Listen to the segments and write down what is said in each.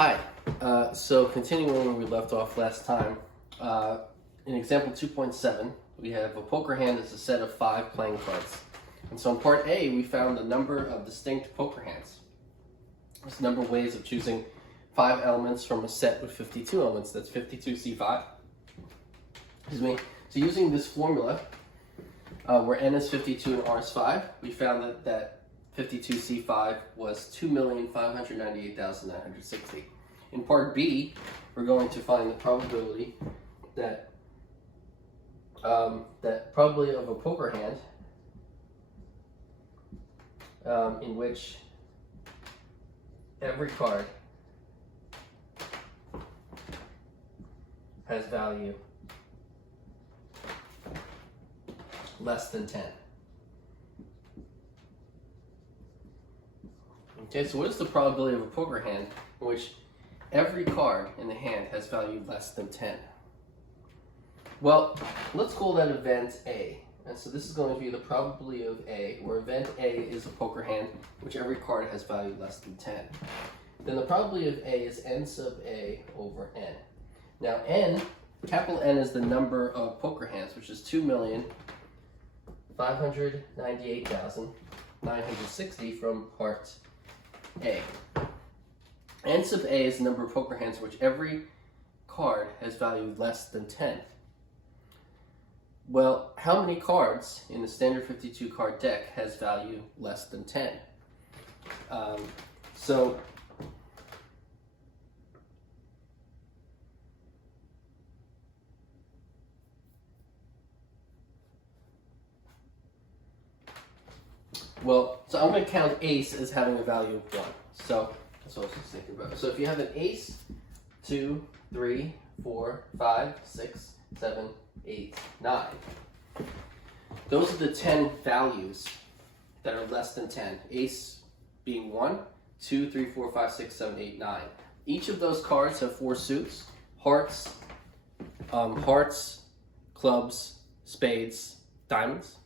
Hi. So continuing where we left off last time, in example 2.7, we have a poker hand as a set of 5 playing cards. And so in part A, we found the number of distinct poker hands. There's a number of ways of choosing 5 elements from a set with 52 elements. That's 52C5. Excuse me. So using this formula, where n is 52 and r is 5, we found that 52C5 was 2,598,960. In part B, we're going to find the probability that probability of a poker hand in which every card has value less than 10. Okay, so what is the probability of a poker hand in which every card in the hand has value less than 10? Well, let's call that event A. And so this is going to be the probability of A, where event A is a poker hand in which every card has value less than 10. Then the probability of A is n sub A over n. Now n, capital N, is the number of poker hands, which is 2,598,960 from part A. N sub A is the number of poker hands in which every card has value less than 10. Well, how many cards in the standard 52 card deck has value less than 10? So I'm going to count ace as having a value of 1. So that's what I was just thinking about. So if you have an ace, 2, 3, 4, 5, 6, 7, 8, 9. Those are the 10 values that are less than 10. Ace being 1, 2, 3, 4, 5, 6, 7, 8, 9. Each of those cards have 4 suits: hearts, clubs, spades, diamonds.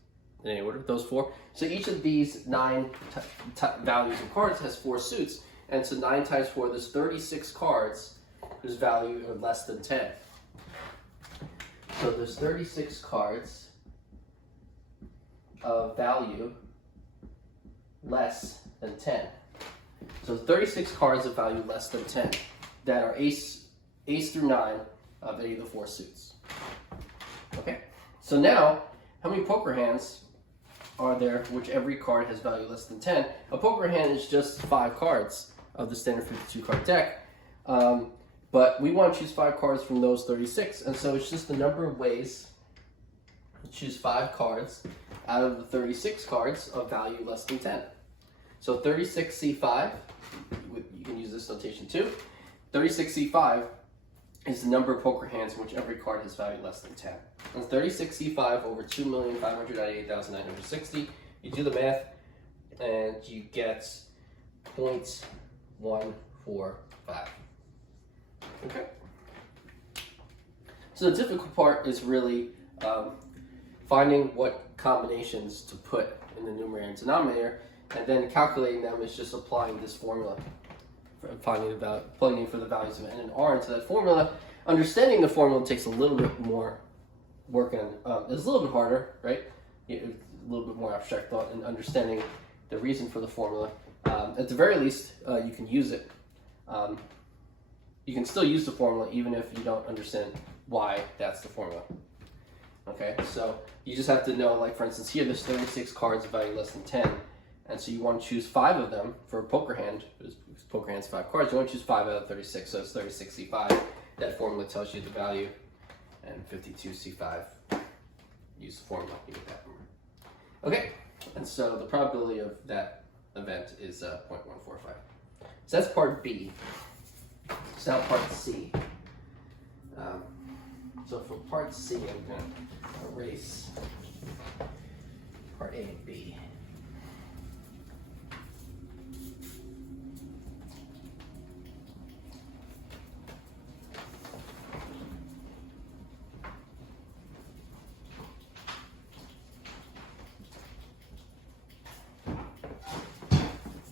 In any order, those 4. So each of these 9 values of cards has 4 suits. And so 9 times 4, there's 36 cards whose value are less than 10. So there's 36 cards of value less than 10. So 36 cards of value less than 10 that are ace through 9 of any of the 4 suits. Okay, so now how many poker hands are there which every card has value less than 10? A poker hand is just 5 cards of the standard 52 card deck, but we want to choose 5 cards from those 36, and so it's just the number of ways to choose 5 cards out of the 36 cards of value less than 10. So 36C5, you can use this notation too. 36C5 is the number of poker hands in which every card has value less than 10. And 36C5 over 2,598,960. You do the math, and you get 0.145. Okay. So the difficult part is really finding what combinations to put in the numerator and denominator, and then calculating them is just applying this formula. Plugging in for the values of n and r into that formula. Understanding the formula takes a little bit more work, and it's a little bit harder, right? A little bit more abstract thought and understanding the reason for the formula. At the very least, you can use it. You can still use the formula even if you don't understand why that's the formula. Okay, so you just have to know, like for instance here, there's 36 cards of value less than 10. And so you want to choose 5 of them for a poker hand. Poker hand's 5 cards. You want to choose 5 out of 36, so it's 36C5. That formula tells you the value. And 52C5, use the formula, you get that number. Okay, and so the probability of that event is 0.145. So that's part B. So now part C. So for part C, I'm going to erase part A and B.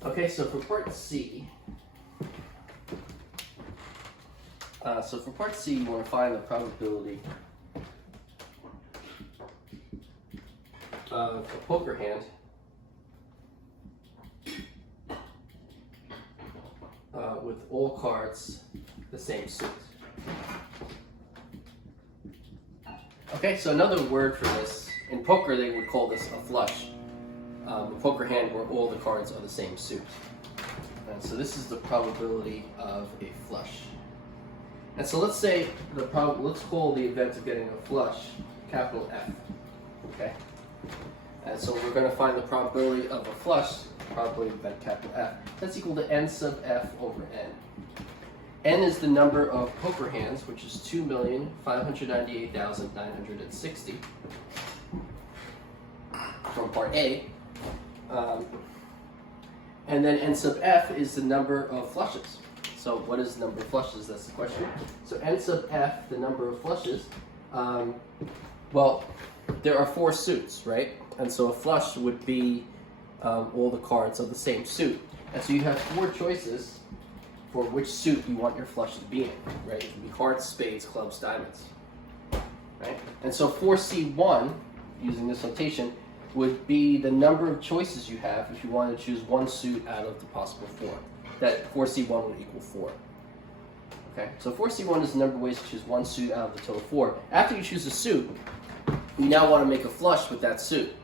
Okay, so for part C, So for part C, you want to find the probability of a poker hand with all cards the same suit. Okay, so another word for this, in poker they would call this a flush. A poker hand where all the cards are the same suit. And so this is the probability of a flush. And so let's say let's call the event of getting a flush capital F. Okay? And so we're going to find the probability of a flush, probability of event capital F. That's equal to n sub F over n. N is the number of poker hands, which is 2,598,960 from part A. And then n sub F is the number of flushes. So what is the number of flushes? That's the question. So n sub F, the number of flushes, well, there are 4 suits, right? And so a flush would be all the cards of the same suit. And so you have 4 choices for which suit you want your flush to be in, right? It can be hearts, spades, clubs, diamonds, right? And so 4C1, using this notation, would be the number of choices you have if you want to choose one suit out of the possible 4. That 4C1 would equal 4. Okay, so 4C1 is the number of ways to choose one suit out of the total 4. After you choose a suit, you now want to make a flush with that suit.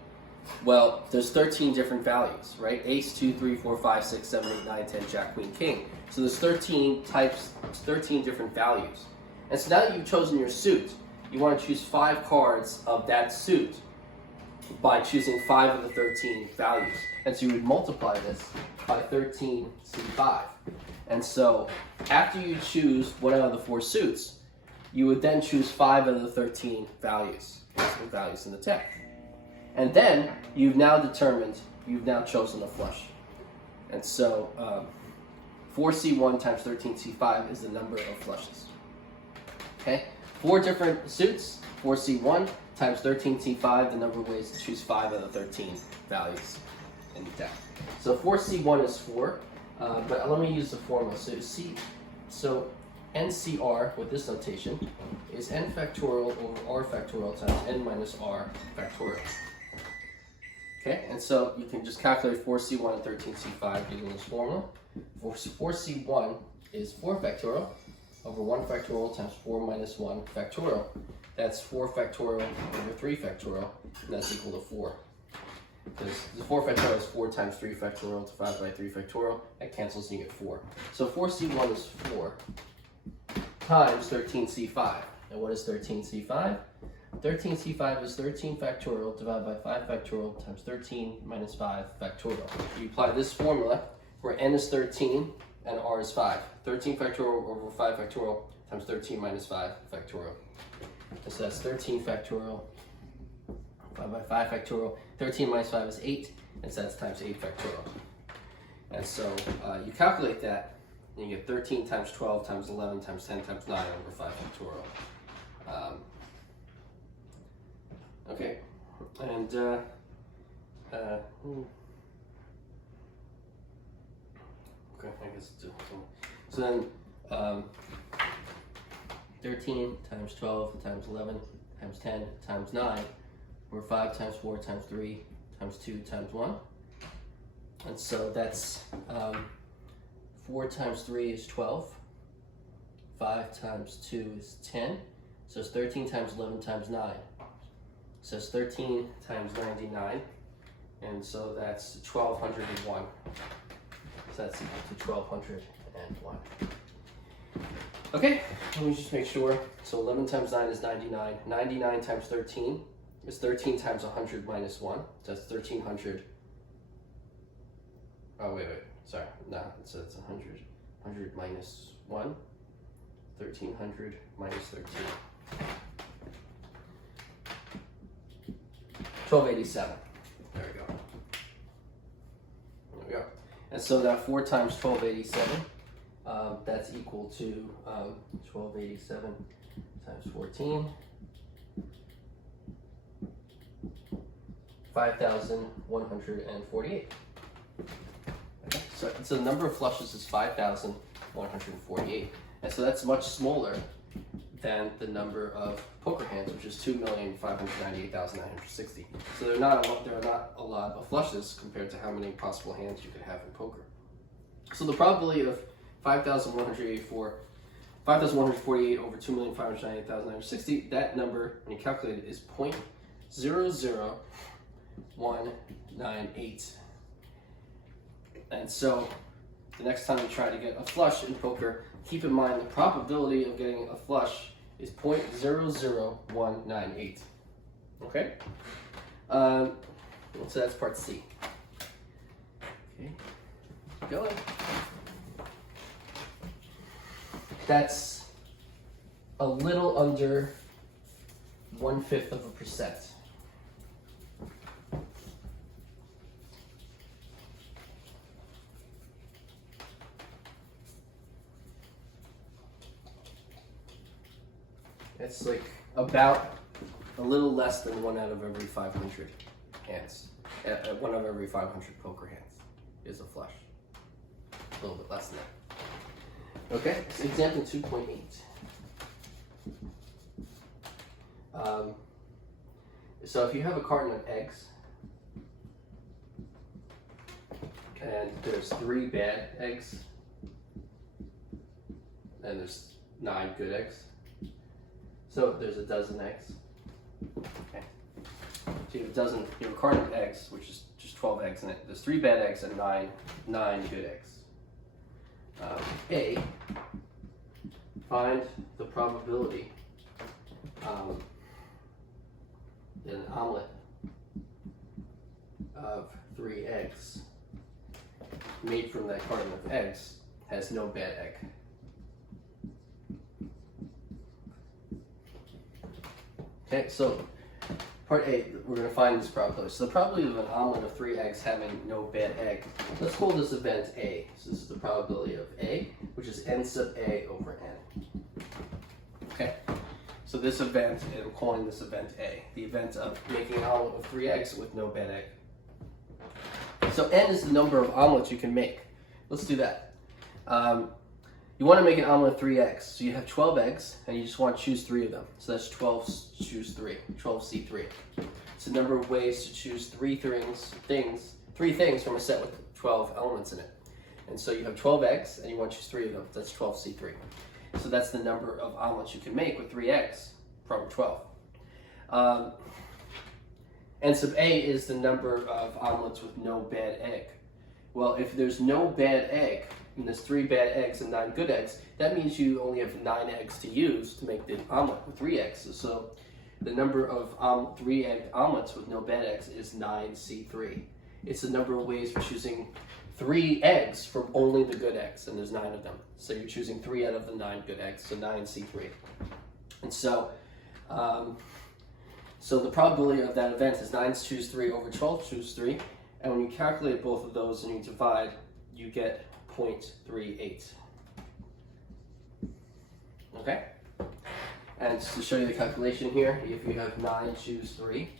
Well, there's 13 different values, right? Ace, 2, 3, 4, 5, 6, 7, 8, 9, 10, Jack, Queen, King. So there's 13 types, 13 different values. And so now that you've chosen your suit, you want to choose 5 cards of that suit by choosing 5 of the 13 values. And so you would multiply this by 13C5. And so after you choose one out of the 4 suits, you would then choose 5 of the 13 values in the deck. And then you've now chosen a flush. And so 4C1 times 13C5 is the number of flushes. Okay, 4 different suits, 4C1 times 13C5, the number of ways to choose 5 of the 13 values in the deck. So 4C1 is 4, but let me use the formula. So NCR with this notation is n factorial over r factorial times n minus r factorial. Okay, and so you can just calculate 4C1 and 13C5 using this formula. 4C1 is 4 factorial over 1 factorial times 4 minus 1 factorial. That's 4 factorial over 3 factorial, and that's equal to 4. Because the 4 factorial is 4 times 3 factorial divided by 3 factorial. That cancels and you get 4. So 4C1 is 4 times 13C5. And what is 13C5? 13C5 is 13 factorial divided by 5 factorial times 13 minus 5 factorial. You apply this formula where n is 13 and r is 5. 13 factorial over 5 factorial times 13 minus 5 factorial. And so that's 13 factorial divided by 5 factorial. 13 minus 5 is 8, and so that's times 8 factorial. And so you calculate that, and you get 13 times 12 times 11 times 10 times 9 over 5 factorial. Okay, and okay, I guess so then 13 times 12 times 11 times 10 times 9, or 5 times 4 times 3 times 2 times 1. And so that's 4 times 3 is 12, 5 times 2 is 10, so it's 13 times 11 times 9. So it's 13 times 99, and so that's 1,201. So that's equal to 1,201. Okay, let me just make sure. So 11 times 9 is 99. 99 times 13 is 13 times 100 minus 1. So that's 1,300. Oh, wait. Sorry. No, so it's 100. 100 minus 1. 1,300 minus 13. 1287. There we go. There we go. And so that 4 times 1287, that's equal to 1287 times 14, 5,148. Okay. So the number of flushes is 5,148. And so that's much smaller than the number of poker hands, which is 2,598,960. So there are not a lot of flushes compared to how many possible hands you could have in poker. So the probability of 5,148 over 2,598,960, that number, when you calculate it, is 0.00198. And so the next time you try to get a flush in poker, keep in mind the probability of getting a flush is 0.00198. Okay? So that's part C. Okay, keep going. That's a little under 1/5%. It's like about a little less than 1 out of every 500 hands. 1 out of every 500 poker hands is a flush. A little bit less than that. Okay, so example 2.8. So if you have a carton of eggs, and there's 3 bad eggs, and there's 9 good eggs, so there's a dozen eggs. Okay. So you have a carton of eggs, which is just 12 eggs in it. There's 3 bad eggs and 9 good eggs. A, find the probability that an omelet of 3 eggs made from that carton of eggs has no bad egg. Okay, so part A, we're going to find this probability. So the probability of an omelet of 3 eggs having no bad egg, let's call this event A. So this is the probability of A, which is n sub A over n. Okay, so this event, I'm calling this event A, the event of making an omelet of 3 eggs with no bad egg. So n is the number of omelets you can make. Let's do that. You want to make an omelet of 3 eggs. So you have 12 eggs, and you just want to choose 3 of them. So that's 12, choose 3, 12C3. It's the number of ways to choose 3 things from a set with 12 elements in it. And so you have 12 eggs, and you want to choose 3 of them. That's 12C3. So that's the number of omelets you can make with 3 eggs from 12. N sub A is the number of omelets with no bad egg. Well, if there's no bad egg, and there's 3 bad eggs and 9 good eggs, that means you only have 9 eggs to use to make the omelet with 3 eggs. So the number of 3-egg omelets with no bad eggs is 9C3. It's the number of ways for choosing 3 eggs from only the good eggs, and there's 9 of them. So you're choosing 3 out of the 9 good eggs, so 9C3. And so, so the probability of that event is 9 choose 3 over 12 choose 3. And when you calculate both of those and you divide, you get 0.38. Okay? And just to show you the calculation here, if you have 9 choose 3,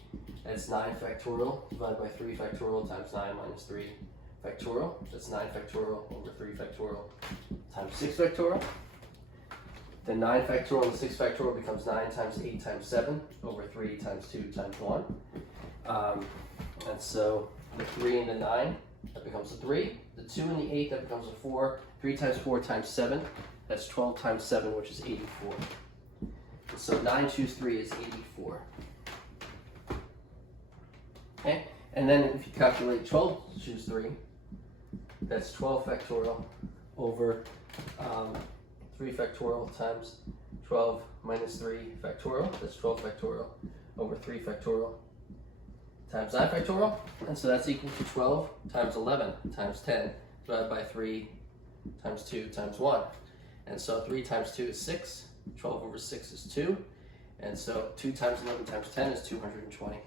that's 9 factorial divided by 3 factorial times 9 minus 3 factorial. That's 9 factorial over 3 factorial times 6 factorial. Then 9 factorial and 6 factorial becomes 9 times 8 times 7 over 3 times 2 times 1. And so the 3 and the 9, that becomes a 3. The 2 and the 8, that becomes a 4. 3 times 4 times 7, that's 12 times 7, which is 84. And so 9 choose 3 is 84. Okay? And then if you calculate 12 choose 3, that's 12 factorial over 3 factorial times 12 minus 3 factorial. That's 12 factorial over 3 factorial times 9 factorial. And so that's equal to 12 times 11 times 10 divided by 3 times 2 times 1. And so 3 times 2 is 6. 12 over 6 is 2. And so 2 times 11 times 10 is 220.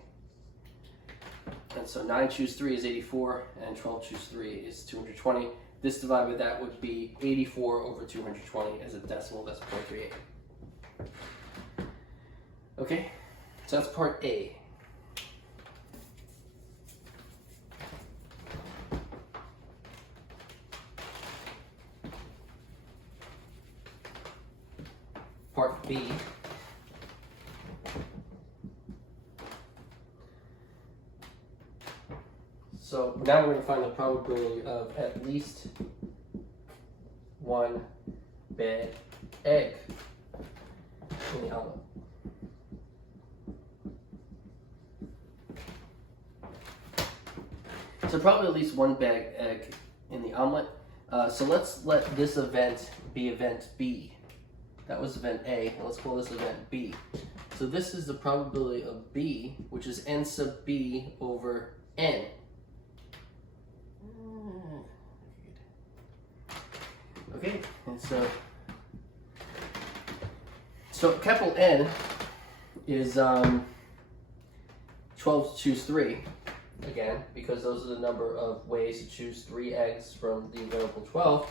And so 9 choose 3 is 84, and 12 choose 3 is 220. This divided by that would be 84 over 220 as a decimal. That's 0.38. Okay, so that's part A. part B. So now we're going to find the probability of at least one bad egg in the omelet. So probably at least one bad egg in the omelet. So let's let this event be event B. That was event A. Let's call this event B. So this is the probability of B, which is n sub B over n. Okay, and so capital N is 12 to choose 3, again, because those are the number of ways to choose 3 eggs from the available 12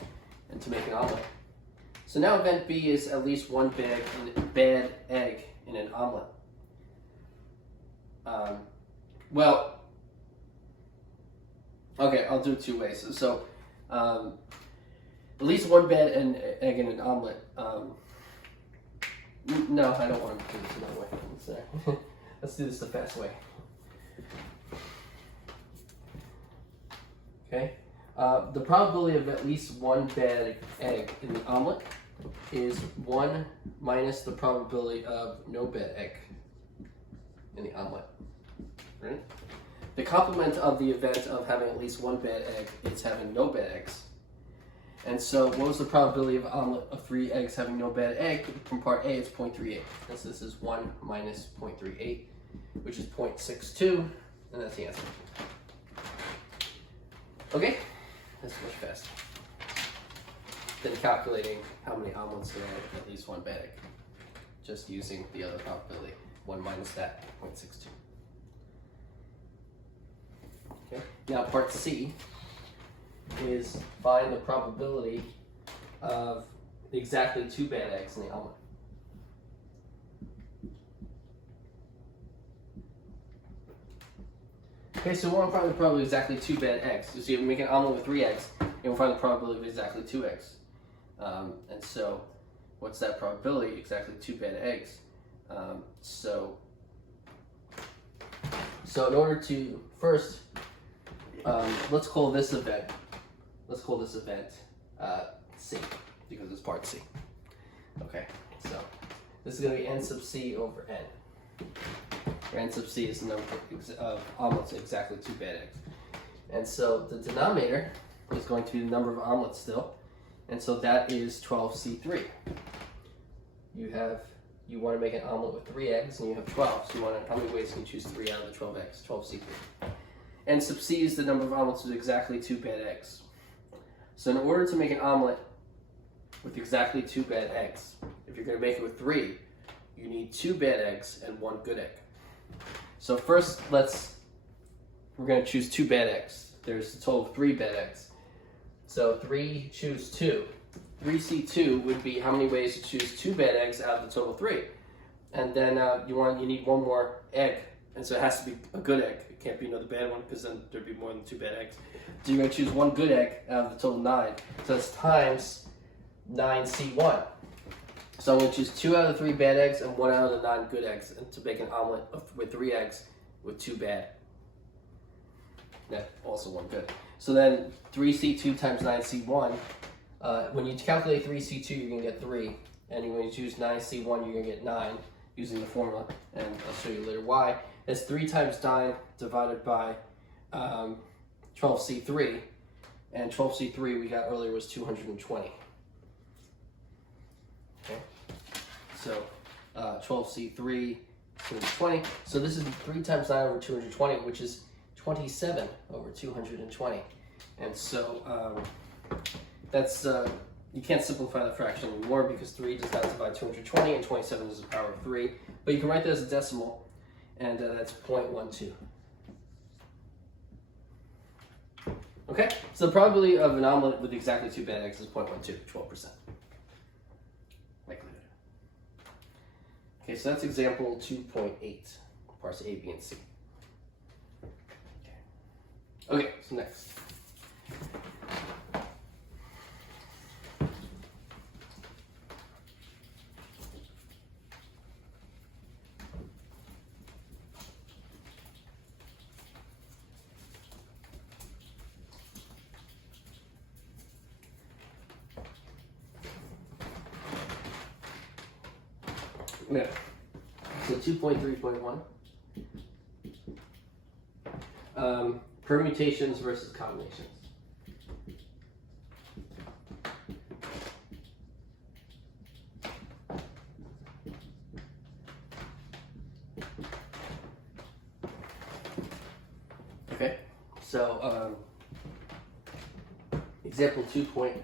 and to make an omelet. So now event B is at least one bad egg in an omelet. Well, okay, I'll do it 2 ways. So at least one bad egg in an omelet. No, I don't want to do this another way. Let's do this the fast way. Okay. The probability of at least one bad egg in the omelet is 1 minus the probability of no bad egg in the omelet. Right? The complement of the event of having at least one bad egg is having no bad eggs. And so what was the probability of omelet of 3 eggs having no bad egg? From part A, it's 0.38. This is 1 minus 0.38, which is 0.62, and that's the answer. Okay, that's much faster than calculating how many omelets there are with at least one bad egg, just using the other probability, 1 minus that, 0.62. Okay, now part C is find the probability of exactly 2 bad eggs in the omelet. Okay, so we want to find the probability of exactly 2 bad eggs. So you make an omelet with 3 eggs, and we'll find the probability of exactly 2 eggs. And so, what's that probability? Exactly 2 bad eggs. So in order to first, let's call this event. Let's call this event C, because it's part C. Okay, so this is going to be n sub C over n. Where n sub C is the number of omelets with exactly 2 bad eggs. And so the denominator is going to be the number of omelets still. And so that is 12C3. You want to make an omelet with 3 eggs, and you have 12. So how many ways can you choose 3 out of the 12 eggs? 12C3. N sub C is the number of omelets with exactly 2 bad eggs. So in order to make an omelet with exactly 2 bad eggs, if you're going to make it with 3, you need 2 bad eggs and 1 good egg. So first, we're going to choose 2 bad eggs. There's a total of 3 bad eggs. So 3 choose 2. 3C2 would be how many ways to choose 2 bad eggs out of the total 3. And then you need 1 more egg. And so it has to be a good egg. It can't be another bad one, because then there'd be more than 2 bad eggs. So you're going to choose 1 good egg out of the total 9. So that's times 9C1. So I'm going to choose 2 out of the 3 bad eggs and 1 out of the 9 good eggs, and to make an omelet with 3 eggs with 2 bad. Yeah, also 1 good. So then 3C2 times 9C1. When you calculate 3C2, you're going to get 3. And when you choose 9C1, you're going to get 9 using the formula. And I'll show you later why. It's 3 times 9 divided by 12C3. And 12C3 we got earlier was 220. Okay. So 12C3, 220. So this is 3 times 9 over 220, which is 27 over 220. And so that's, you can't simplify the fraction anymore, because 3 does not divide 220 and 27 is the power of 3. But you can write that as a decimal, and that's 0.12. Okay, so the probability of an omelet with exactly 2 bad eggs is 0.12, 12%. Likelihood. Okay, so that's example 2.8, parts A, B, and C. Okay, so next. Yeah. So 2.3.1. Permutations versus combinations. Okay, so example 2.10.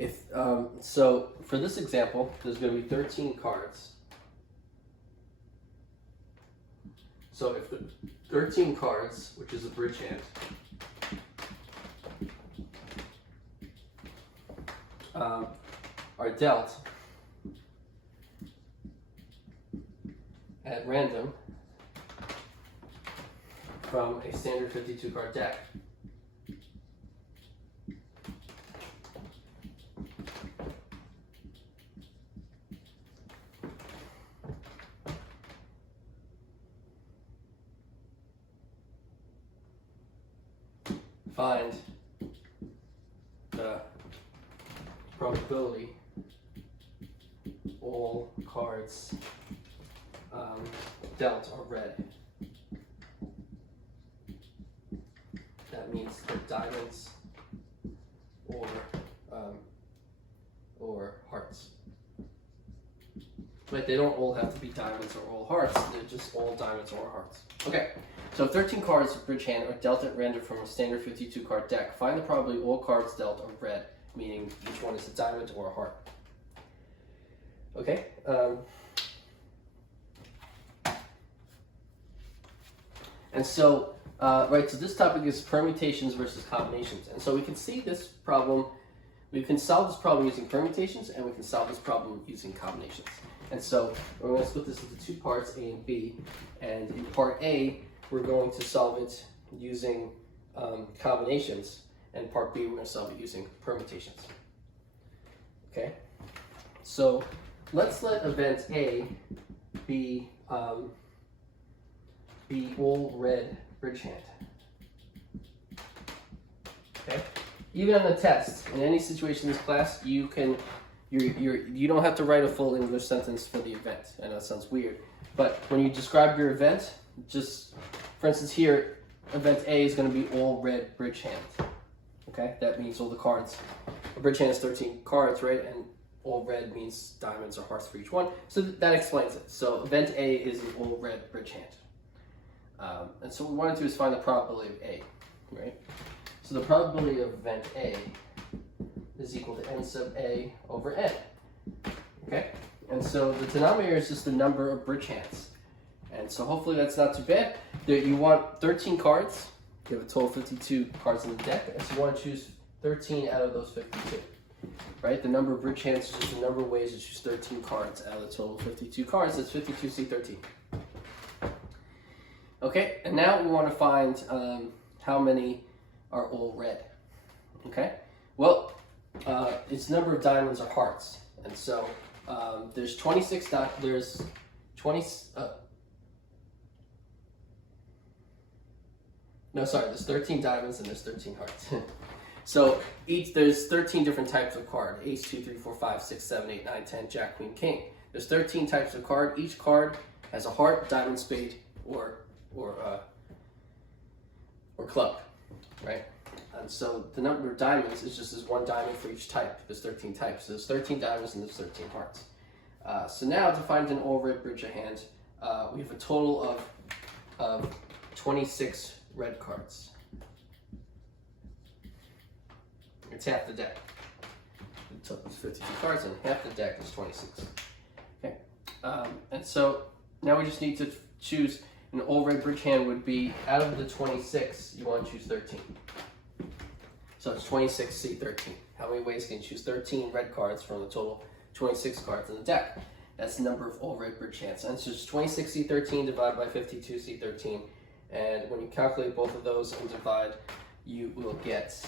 If so, for this example, there's going to be 13 cards. So if the 13 cards, which is a bridge hand, are dealt at random from a standard 52 card deck, find the probability all cards dealt are red. That means they're diamonds or hearts. But they don't all have to be diamonds or all hearts. They're just all diamonds or hearts. Okay, so if 13 cards of bridge hand are dealt at random from a standard 52 card deck, find the probability all cards dealt are red, meaning each one is a diamond or a heart. Okay. And so, right, so this topic is permutations versus combinations. And so we can see this problem, we can solve this problem using permutations, and we can solve this problem using combinations. And so we're going to split this into two parts, A and B. And in part A, we're going to solve it using combinations. And part B, we're going to solve it using permutations. Okay? So let's let event A be all red bridge hand. Okay? Even on the test, in any situation in this class, you don't have to write a full English sentence for the event. I know it sounds weird, but when you describe your event, just, for instance here, event A is going to be all red bridge hand. Okay? That means all the cards. A bridge hand is 13 cards, right? And all red means diamonds or hearts for each one. So that explains it. So event A is an all red bridge hand. And so what we want to do is find the probability of A, right? So the probability of event A is equal to n sub A over n, okay? And so the denominator is just the number of bridge hands. And so hopefully that's not too bad. You want 13 cards. You have a total of 52 cards in the deck. And so you want to choose 13 out of those 52, right? The number of bridge hands is just the number of ways to choose 13 cards out of the total of 52 cards. That's 52C13. Okay, and now we want to find how many are all red. Okay, well, it's number of diamonds or hearts, and so there's 26. There's 20. No, sorry. There's 13 diamonds and there's 13 hearts. So there's 13 different types of card. Ace, 2, 3, 4, 5, 6, 7, 8, 9, 10, Jack, Queen, King. There's 13 types of card. Each card has a heart, diamond, spade, or club, right? And so the number of diamonds is just as one diamond for each type. There's 13 types. So there's 13 diamonds and there's 13 hearts. So now to find an all red bridge of hand, we have a total of 26 red cards. It's half the deck. The total is 52 cards and half the deck is 26. Okay, and so now we just need to choose an all red bridge hand would be, out of the 26, you want to choose 13. So it's 26C13. How many ways can you choose 13 red cards from the total 26 cards in the deck? That's the number of all red bridge hands. And so it's 26C13 divided by 52C13. And when you calculate both of those and divide, you will get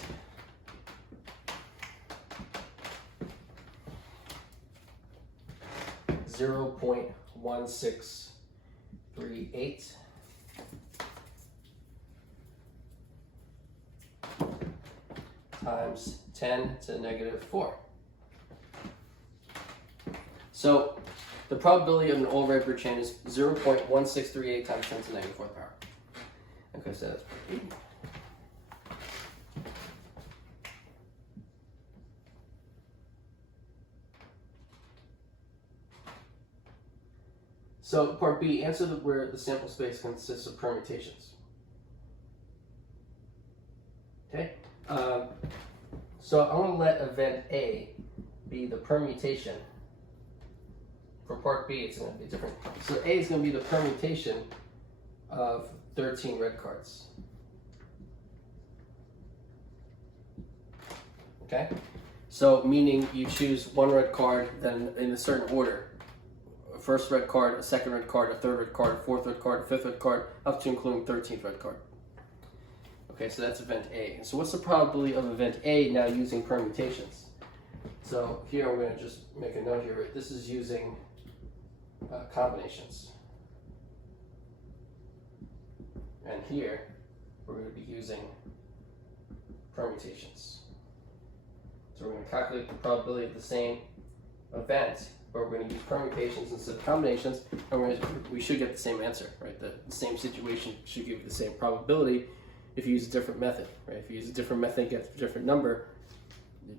0.1638 times 10 to the negative 4. So the probability of an all red bridge hand is 0.1638 times 10 to the negative fourth power. Okay, so that's pretty good. So part B, answer where the sample space consists of permutations. Okay, so I want to let event A be the permutation. For part B, it's going to be different. So A is going to be the permutation of 13 red cards. Okay, so meaning you choose one red card, then in a certain order. A first red card, a second red card, a third red card, a fourth red card, a fifth red card, up to including 13th red card. Okay, so that's event A. So what's the probability of event A now using permutations? So here I'm going to just make a note here. Right? This is using combinations. And here we're going to be using permutations. So we're going to calculate the probability of the same event, but we're going to use permutations instead of combinations, and we should get the same answer, right? The same situation should give you the same probability if you use a different method, right? If you use a different method and get a different number,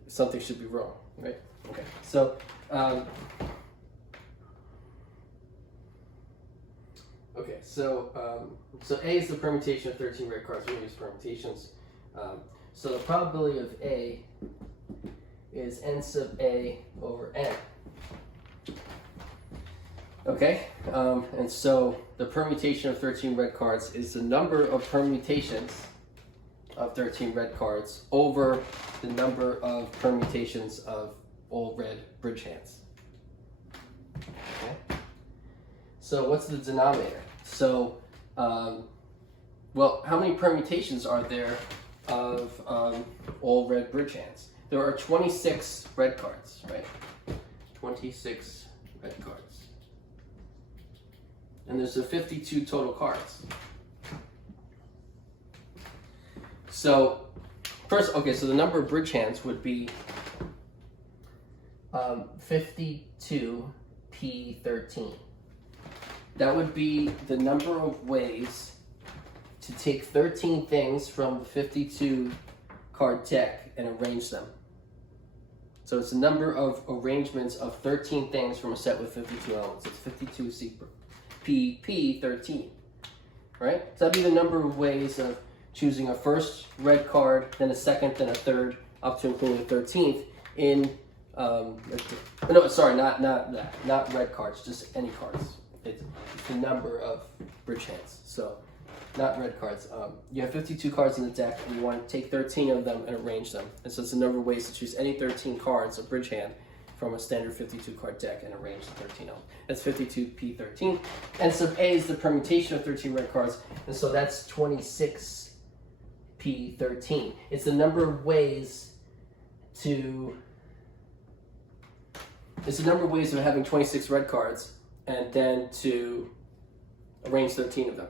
something should be wrong, right? Okay, so so A is the permutation of 13 red cards. We're going to use permutations. So the probability of A is n sub A over n. Okay, and so the permutation of 13 red cards is the number of permutations of 13 red cards over the number of permutations of all red bridge hands. Okay. So what's the denominator? So, well, how many permutations are there of all red bridge hands? There are 26 red cards, right? 26 red cards. And there's 52 total cards. So, first, okay, so the number of bridge hands would be 52p13. That would be the number of ways to take 13 things from the 52 card deck and arrange them. So it's the number of arrangements of 13 things from a set with 52 elements. It's 52p13, right? So that'd be the number of ways of choosing a first red card, then a second, then a third, up to including the 13th in, no, sorry, not red cards, just any cards. It's the number of bridge hands. So not red cards. You have 52 cards in the deck, and you want to take 13 of them and arrange them. And so it's a number of ways to choose any 13 cards of bridge hand from a standard 52 card deck and arrange the 13 of them. That's 52p13. And sub A is the permutation of 13 red cards, and so that's 26p13. It's the number of ways of having 26 red cards and then to arrange 13 of them.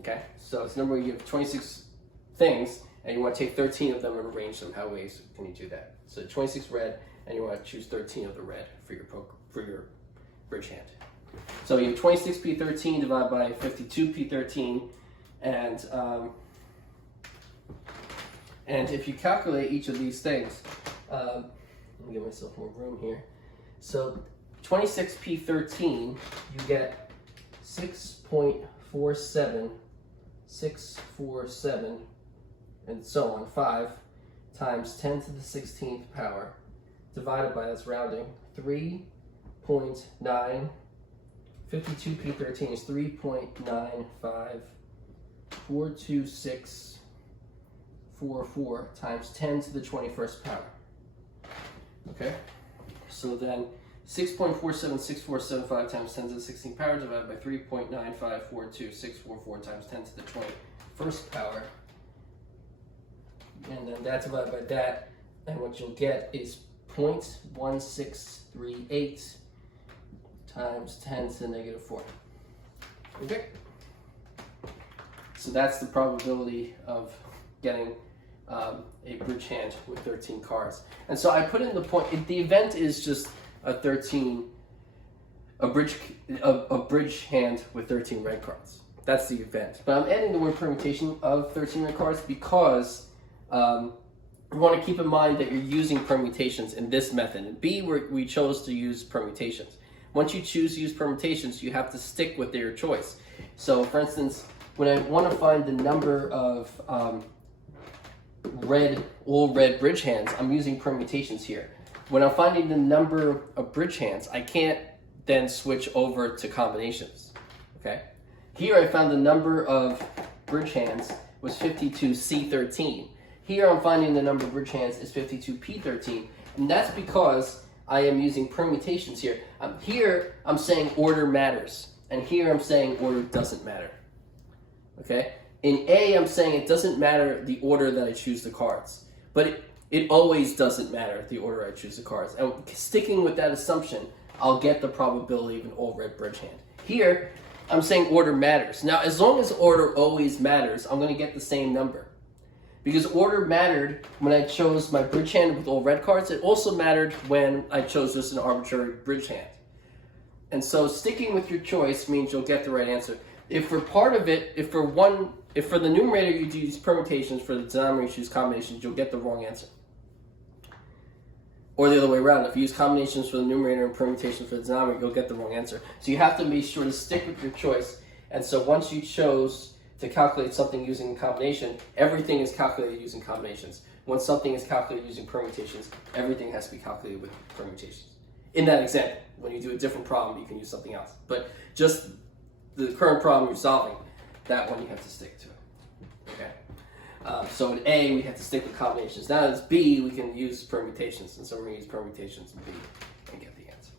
Okay, so it's a number where you have 26 things and you want to take 13 of them and arrange them. How ways can you do that? So 26 red, and you want to choose 13 of the red for your bridge hand. So you have 26p13 divided by 52p13, and if you calculate each of these things, let me give myself more room here. So 26p13, you get 6.647, and so on, 5 times 10 to the 16th power, divided by, that's rounding, 3.9, 52p13 is 3.9542644 times 10 to the 21st power. Okay, so then 6.476475 times 10 to the 16th power divided by 3.9542644 times 10 to the 21st power. And then that divided by that, and what you'll get is 0.1638 times 10 to the negative 4. Okay? So that's the probability of getting a bridge hand with 13 cards. And so I put in the point, the event is just a bridge hand with 13 red cards. That's the event. But I'm adding the word permutation of 13 red cards because you want to keep in mind that you're using permutations in this method. In B, we chose to use permutations. Once you choose to use permutations, you have to stick with your choice. So, for instance, when I want to find the number of all red bridge hands, I'm using permutations here. When I'm finding the number of bridge hands, I can't then switch over to combinations. Okay? Here I found the number of bridge hands was 52C13. Here I'm finding the number of bridge hands is 52P13, and that's because I am using permutations here. Here I'm saying order matters, and here I'm saying order doesn't matter. Okay? In A, I'm saying it doesn't matter the order that I choose the cards, but it always doesn't matter the order I choose the cards. And sticking with that assumption, I'll get the probability of an all red bridge hand. Here, I'm saying order matters. Now, as long as order always matters, I'm going to get the same number. Because order mattered when I chose my bridge hand with all red cards. It also mattered when I chose just an arbitrary bridge hand. And so sticking with your choice means you'll get the right answer. If for part of it, if for the numerator you use permutations, for the denominator you choose combinations, you'll get the wrong answer. Or the other way around, if you use combinations for the numerator and permutations for the denominator, you'll get the wrong answer. So you have to be sure to stick with your choice. And so once you chose to calculate something using a combination, everything is calculated using combinations. Once something is calculated using permutations, everything has to be calculated with permutations. In that example, when you do a different problem, you can use something else. But just the current problem you're solving, that one you have to stick to. Okay. So in A, we have to stick with combinations. Now as B, we can use permutations. And so we're going to use permutations in B and get the answer.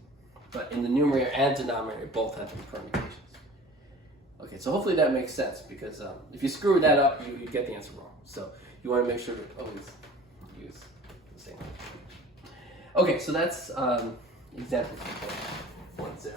But in the numerator and denominator, both have to be permutations. Okay, so hopefully that makes sense, because if you screw that up, you get the answer wrong. So you want to make sure to always use the same. Okay, so that's example 2.10.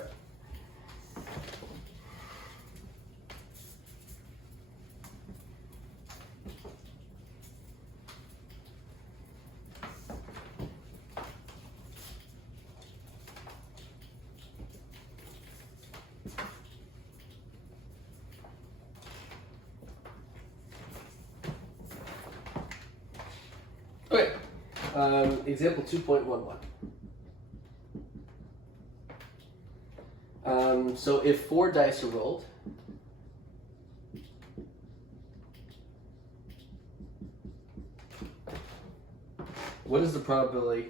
Okay, example 2.11. So if 4 dice are rolled, what is the probability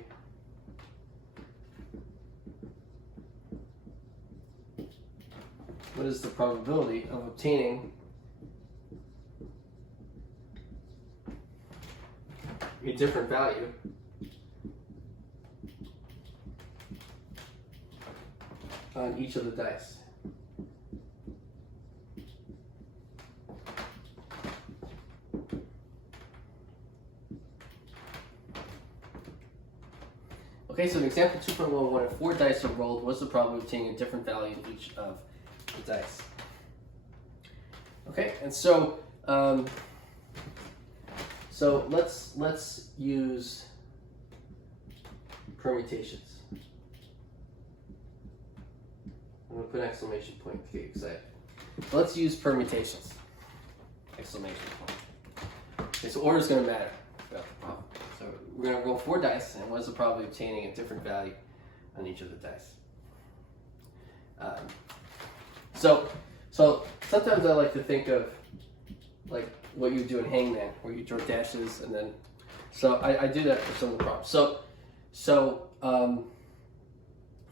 of obtaining a different value on each of the dice? Okay, so in example 2.11, if 4 dice are rolled, what's the probability of obtaining a different value of each of the dice? Okay, and so let's use permutations. I'm going to put an exclamation point to get excited. Let's use permutations. Exclamation point. Okay, so order is going to matter. So we're going to roll 4 dice, and what's the probability of obtaining a different value on each of the dice? So sometimes I like to think of like what you do in Hangman, where you draw dashes, and then so I do that for some of the problems.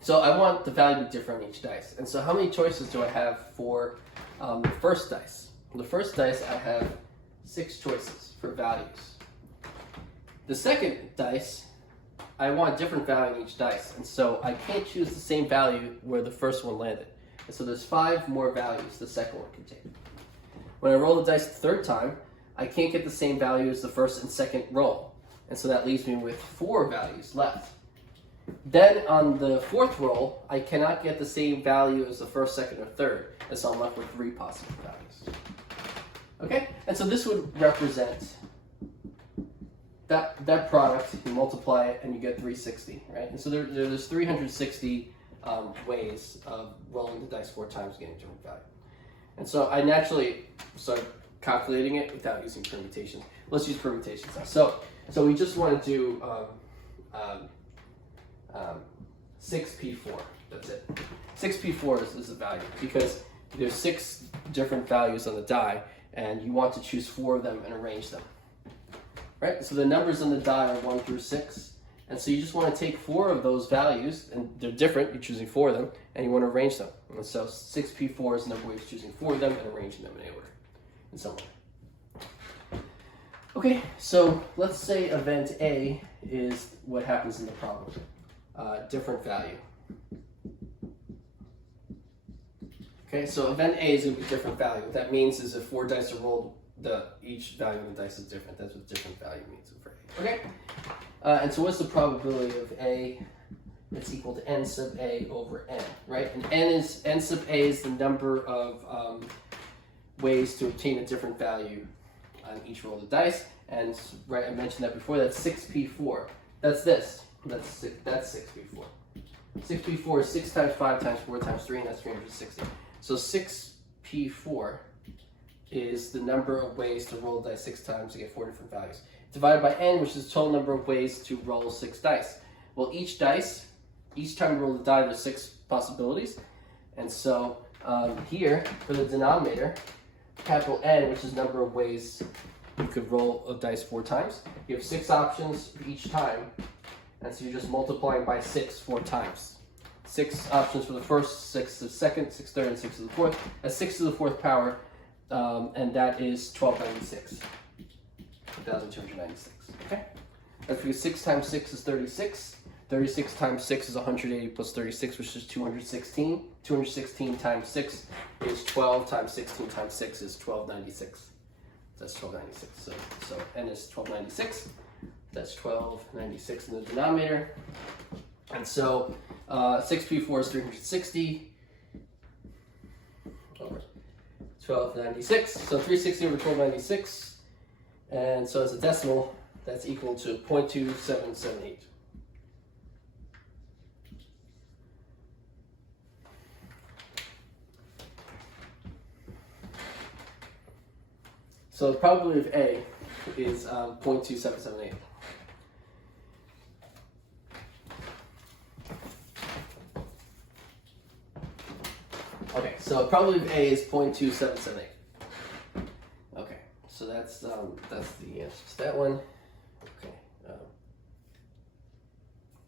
So I want the value to be different on each dice. And so how many choices do I have for the first dice? On the first dice, I have 6 choices for values. The second dice, I want a different value in each dice. And so I can't choose the same value where the first one landed. And so there's 5 more values the second one can take. When I roll the dice the third time, I can't get the same value as the first and second roll. And so that leaves me with 4 values left. Then on the fourth roll, I cannot get the same value as the first, second, or third. And so I'm left with 3 possible values. Okay? And so this would represent that product, you multiply it and you get 360, right? And so there's 360 ways of rolling the dice 4 times, getting a different value. And so I naturally started calculating it without using permutations. Let's use permutations now. So we just want to do 6p4. That's it. 6p4 is the value because there's 6 different values on the die, and you want to choose 4 of them and arrange them. Right? So the numbers on the die are 1 through 6, and so you just want to take 4 of those values, and they're different. You're choosing 4 of them, and you want to arrange them. And so 6p4 is the number of ways choosing 4 of them and arranging them in order, in some way. Okay, so let's say event A is what happens in the problem. Different value. Okay, so event A is going to be different value. What that means is if 4 dice are rolled, each value of the dice is different. That's what different value means for A. Okay, and so what's the probability of A? It's equal to n sub A over n, right? And n sub A is the number of ways to obtain a different value on each roll of the dice. And right, I mentioned that before. That's 6p4. That's this. That's 6p4. 6p4 is 6 times 5 times 4 times 3, and that's 360. So 6p4 is the number of ways to roll the dice 6 times to get 4 different values. Divided by n, which is the total number of ways to roll 6 dice. Well, each time you roll the die, there's 6 possibilities. And so here, for the denominator, capital N, which is the number of ways you could roll a dice 4 times. You have 6 options for each time. And so you're just multiplying by 6 4 times. 6 options for the first, 6 to the second, 6 third, and 6 to the fourth. That's 6 to the 4th power, and that is 1296. 1296. Okay? That's because 6 times 6 is 36. 36 times 6 is 180 plus 36, which is 216. 216 times 6 is 12 times 16 times 6 is 1296. That's 1296. So n is 1296. That's 1296 in the denominator. And so 6p4 is 360 over 1296. So 360 over 1296. And so as a decimal, that's equal to 0.2778. So the probability of A is 0.2778. Okay, so the probability of A is 0.2778. Okay, so that's the answer to that one. Okay.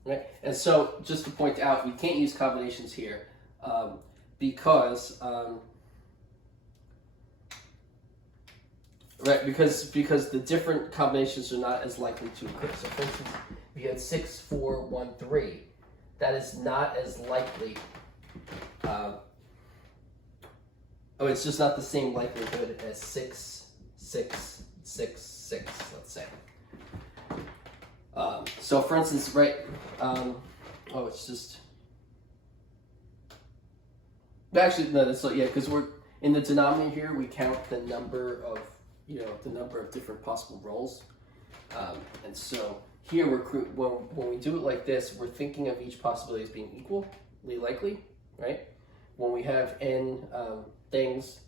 Right, and so just to point out, we can't use combinations here because because the different combinations are not as likely to occur. So for instance, if you had 6, 4, 1, 3, that is not as likely. It's just not the same likelihood as 6, 6, 6, 6, let's say. So for instance, right, it's just, actually, no, that's, yeah, because we're, in the denominator here, we count the number of, the number of different possible rolls. And so here, when we do it like this, we're thinking of each possibility as being equally likely, right? When we have n things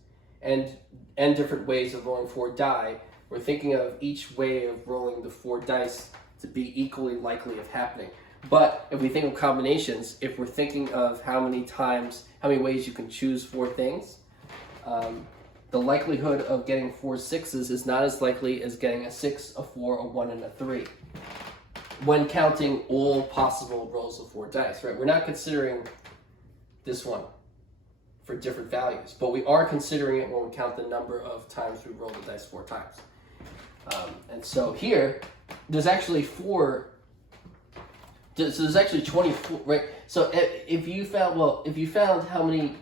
and n different ways of rolling 4 die, we're thinking of each way of rolling the 4 dice to be equally likely of happening. But if we think of combinations, if we're thinking of how many ways you can choose 4 things, the likelihood of getting 4 6s is not as likely as getting a 6, a 4, a 1, and a 3 when counting all possible rolls of 4 dice, right? We're not considering this one for different values, but we are considering it when we count the number of times we roll the dice 4 times. And so here, there's actually 4. So there's actually 24, right? So if you found how many,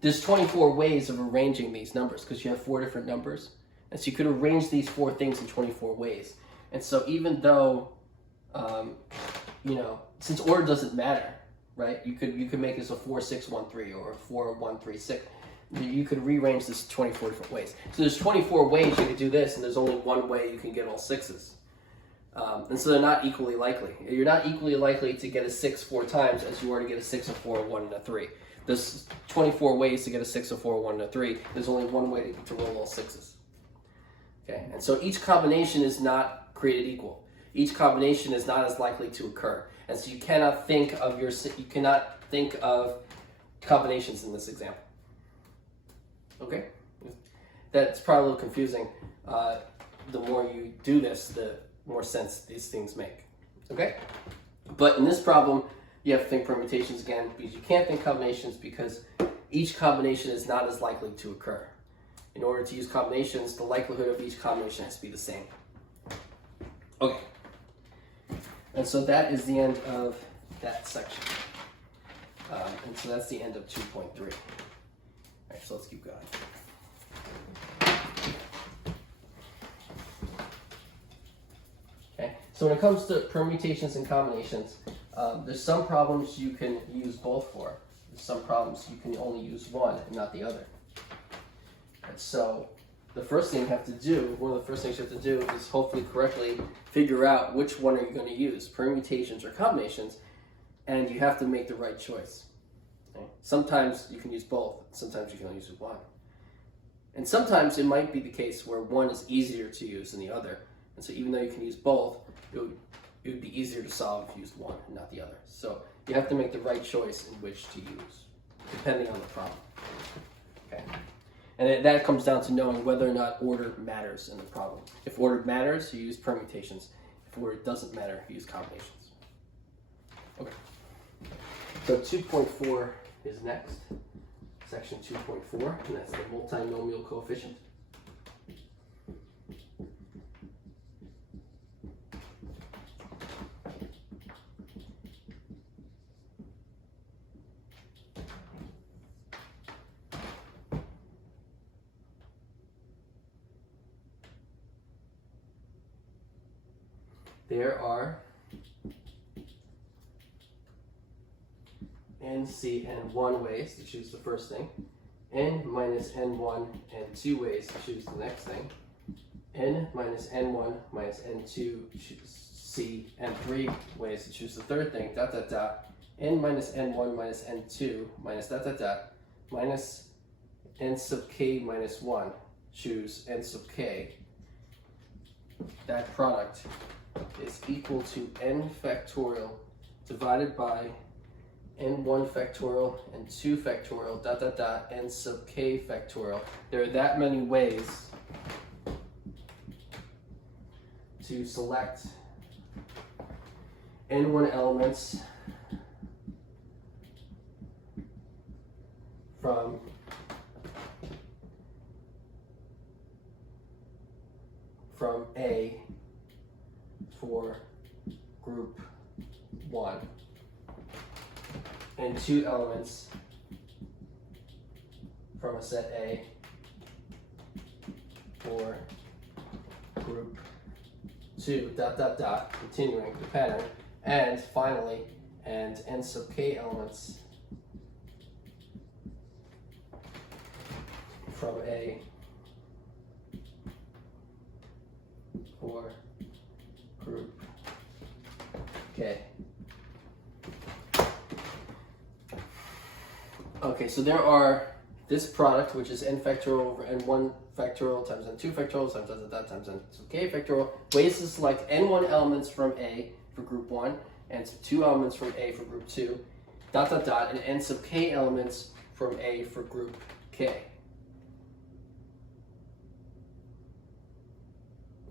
there's 24 ways of arranging these numbers because you have 4 different numbers, and so you could arrange these 4 things in 24 ways. And so even though, since order doesn't matter, right? You could make this a 4 6 1 3 or a 4 1 3 6. you could rearrange this 24 different ways. So there's 24 ways you could do this, and there's only one way you can get all 6s. And so they're not equally likely. You're not equally likely to get a 6 4 times as you are to get a 6, a 4, a 1, and a 3. There's 24 ways to get a 6, a 4, a 1, and a 3. There's only one way to roll all 6s. Okay, and so each combination is not created equal. Each combination is not as likely to occur, and so you cannot think of combinations in this example. Okay, that's probably a little confusing. The more you do this, the more sense these things make. Okay, but in this problem, you have to think permutations again, because you can't think combinations because each combination is not as likely to occur. In order to use combinations, the likelihood of each combination has to be the same. Okay, and so that is the end of that section. And so that's the end of 2.3. All right, so let's keep going. Okay, so when it comes to permutations and combinations, there's some problems you can use both for. There's some problems you can only use one and not the other. And so the first thing you have to do, one of the first things you have to do is hopefully correctly figure out which one are you going to use, permutations or combinations, and you have to make the right choice. Okay? Sometimes you can use both, sometimes you can only use one. And sometimes it might be the case where one is easier to use than the other. And so even though you can use both, it would be easier to solve if you used one and not the other. So you have to make the right choice in which to use, depending on the problem. Okay? And that comes down to knowing whether or not order matters in the problem. If order matters, you use permutations. If order doesn't matter, you use combinations. Okay. So 2.4 is next. Section 2.4, and that's the multinomial coefficient. There are n, c, and 1 ways to choose the first thing, n minus n1 and 2 ways to choose the next thing, n minus n1 minus n2 c, and 3 ways to choose the third thing, dot dot dot, n minus n1 minus n2 minus dot dot dot, minus n sub k minus 1, choose n sub k. That product is equal to n factorial divided by n1 factorial and 2 factorial dot dot dot n sub k factorial. There are that many ways to select n1 elements from A for group 1 and 2 elements from a set A for group 2 dot dot dot, continuing the pattern, and finally and n sub k elements from A for group K. Okay, so there are this product, which is n factorial over n1 factorial times n2 factorial times dot dot dot times n sub k factorial, ways to select n1 elements from A for group 1 and 2 elements from A for group 2, dot dot dot, and n sub k elements from A for group K.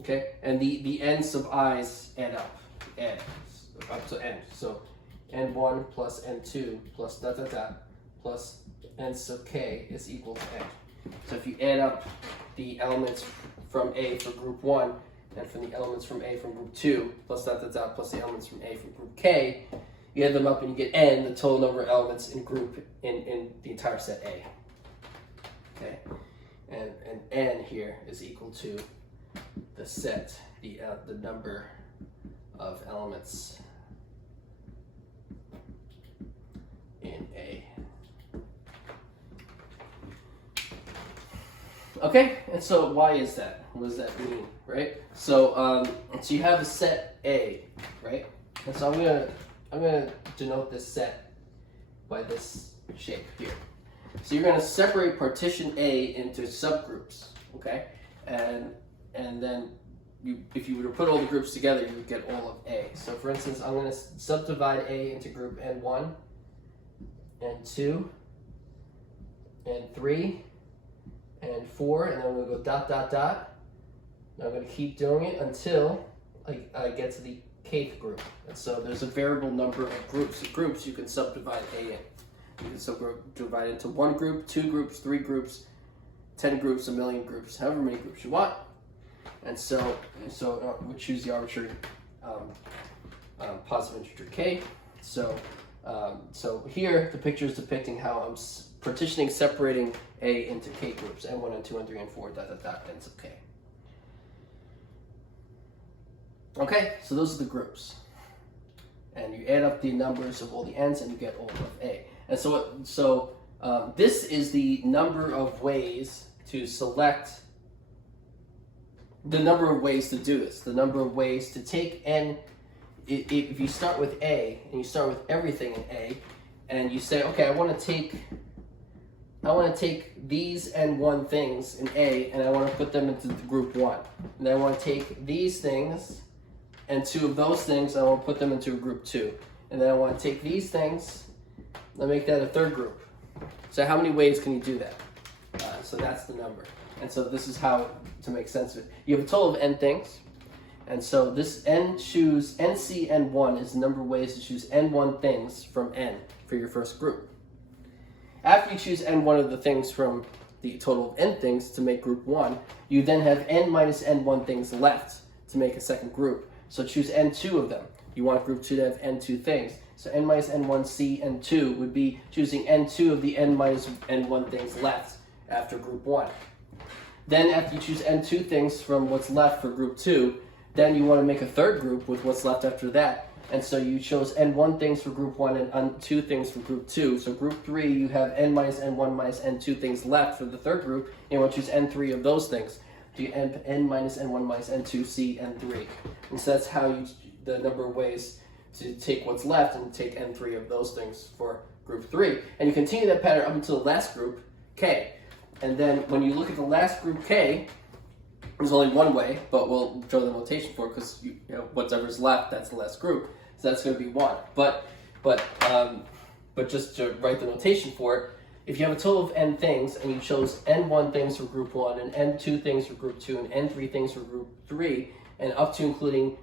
Okay, and the n sub i's add up to n. So n1 plus n2 plus dot dot dot plus n sub k is equal to n. So if you add up the elements from A for group 1 and from the elements from A from group 2 plus dot dot dot plus the elements from A from group K, you add them up and you get n, the total number of elements in the entire set A. Okay, and n here is equal to the set, the number of elements in A. Okay, and so why is that? What does that mean, right? So so you have a set A, right? And so I'm gonna denote this set by this shape here. So you're gonna separate partition A into subgroups, okay? And then if you were to put all the groups together, you would get all of A. So for instance, I'm gonna subdivide A into group N1, N2, N3, and 4, and then I'm going to go dot, dot, dot. And I'm going to keep doing it until I get to the kth group. And so there's a variable number of groups you can subdivide A in. You can subdivide into 1 group, 2 groups, 3 groups, 10 groups, a million groups, however many groups you want. And so we choose the arbitrary positive integer k. So here the picture is depicting how I'm partitioning, separating A into k groups, N1, N2, N3, N4, dot, dot, dot, n sub k. Okay, so those are the groups. And you add up the numbers of all the n's and you get all of A. And so this is the number of ways to select, the number of ways to do this, the number of ways to take n. If you start with A and you start with everything in A, and you say, okay, I want to take these N1 things in A and I want to put them into group 1. And then I want to take these things and 2 of those things, I want to put them into group 2. And then I want to take these things and make that a third group. So how many ways can you do that? So that's the number. And so this is how to make sense of it. You have a total of n things. And so this NC N1 is the number of ways to choose N1 things from N for your first group. After you choose N1 of the things from the total of N things to make group 1, you then have N minus N1 things left to make a second group. So choose N2 of them. You want group 2 to have N2 things. So N minus N1 C N2 would be choosing N2 of the N minus N1 things left after group 1. Then after you choose N2 things from what's left for group 2, then you want to make a third group with what's left after that. And so you chose N1 things for group 1 and N2 things for group 2. So group 3, you have N minus N1 minus N2 things left for the third group. And you want to choose N3 of those things. Do you N minus N1 minus N2, C, N3. And so that's how the number of ways to take what's left and take N3 of those things for group 3. And you continue that pattern up until the last group, K. And then when you look at the last group, K, there's only one way, but we'll draw the notation for it because whatever's left, that's the last group. So that's going to be 1. But just to write the notation for it, if you have a total of n things and you chose n1 things for group 1 and n2 things for group 2 and n3 things for group 3 and up to including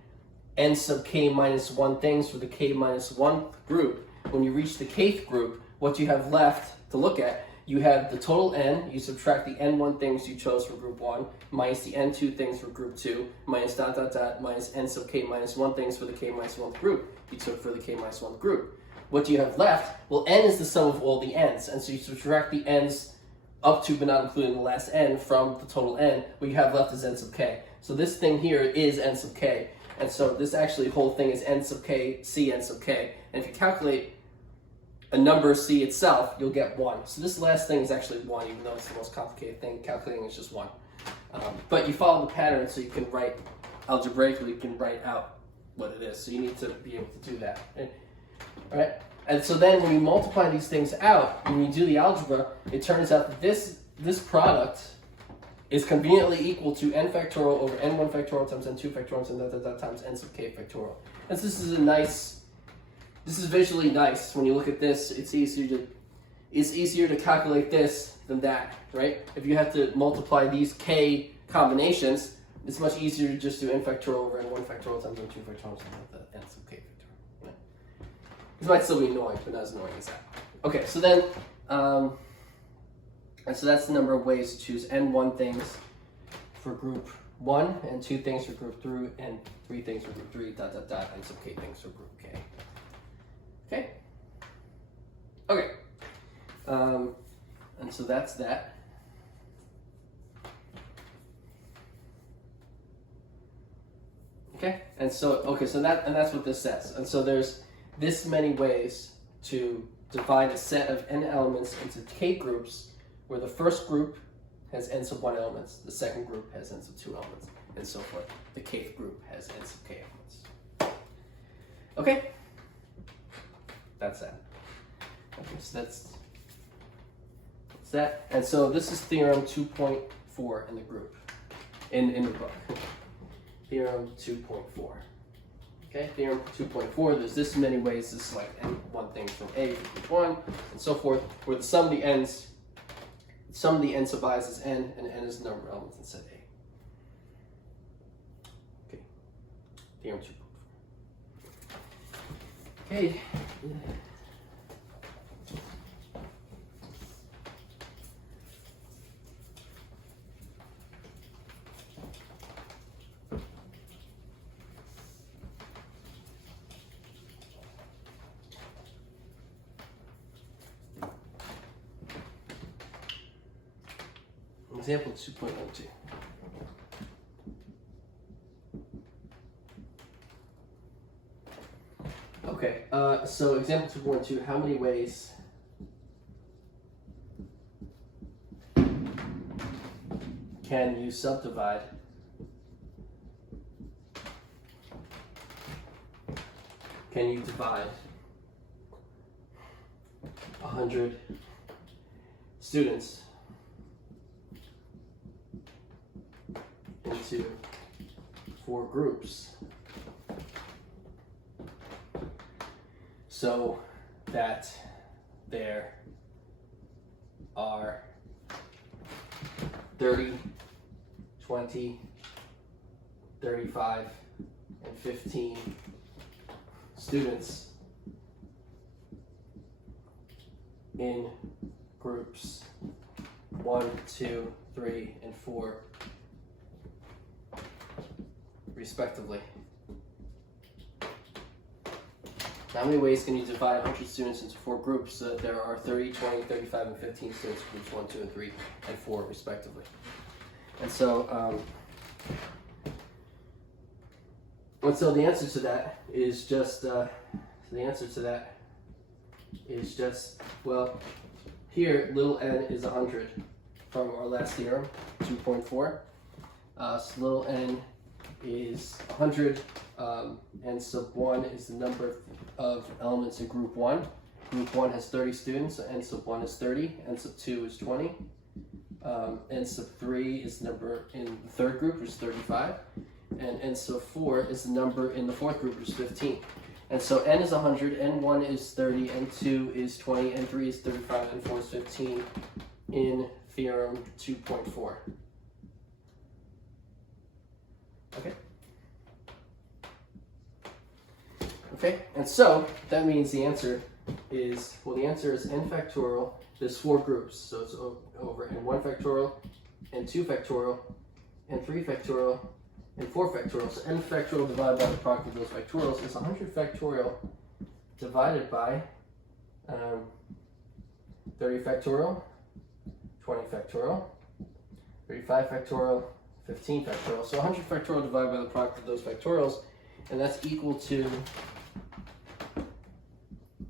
n sub k minus 1 things for the k minus 1 group, when you reach the kth group, what you have left to look at, you have the total n, you subtract the n1 things you chose for group 1, minus the n2 things for group 2, minus dot dot dot, minus n sub k minus 1 things for the k minus 1th group you took for the k minus 1th group. What do you have left? Well, n is the sum of all the n's, and so you subtract the n's up to but not including the last n from the total n. What you have left is n sub k. So this thing here is n sub k, and so this actually whole thing is n sub k, c n sub k, and if you calculate a number c itself, you'll get 1. So this last thing is actually 1, even though it's the most complicated thing. Calculating is just 1. But you follow the pattern so you can write, algebraically, you can write out what it is. So you need to be able to do that. All right? And so then when you multiply these things out, when you do the algebra, it turns out that this product is conveniently equal to n factorial over n1 factorial times n2 factorial times n sub k factorial. And so this is visually nice. When you look at this, it's easier to calculate this than that, right? If you have to multiply these k combinations, it's much easier to just do n factorial over n1 factorial times n2 factorial times n sub k factorial. Right? This might still be annoying, but not as annoying as that. Okay, so then, and so that's the number of ways to choose n1 things for group 1, and 2 things for group 3, and 3 things for group 3, dot dot dot, and sub k things for group k. Okay. Okay. And so that's that. Okay. And so that's what this says. And so there's this many ways to divide a set of n elements into k groups, where the first group has n sub 1 elements, the second group has n sub 2 elements, and so forth. The kth group has n sub k elements. Okay? That's that. Okay, so that's that. And so this is theorem 2.4 in the group, in the book. Theorem 2.4. Okay, theorem 2.4, there's this many ways to select one thing from A equals 1, and so forth, where the sum of the n sub i's is n, and n is the number of elements in set A. Okay, theorem 2.4. Okay. Example 2.12. Okay, so example 2.12, how many ways can you subdivide divide 100 students into 4 groups so that there are 30, 20, 35, and 15 students in groups 1, 2, 3, and 4 respectively. How many ways can you divide 100 students into 4 groups so that there are 30, 20, 35, and 15 students in groups 1, 2, and 3, and 4 respectively? And so, the answer to that is just, well, here little n is 100 from our last theorem, 2.4. So little n is 100, n sub 1 is the number of elements in group 1. Group 1 has 30 students, so n sub 1 is 30, n sub 2 is 20, n sub 3 is the number in the third group, which is 35, and n sub 4 is the number in the fourth group, which is 15. And so n is 100, n1 is 30, n2 is 20, n3 is 35, n4 is 15 in theorem 2.4. Okay? Okay, and so that means the answer is, n factorial. There's 4 groups, so it's over n1 factorial, n2 factorial, n3 factorial, and 4 factorial. So n factorial divided by the product of those factorials is 100 factorial divided by 30 factorial, 20 factorial, 35 factorial, 15 factorial. So 100 factorial divided by the product of those factorials, and that's equal to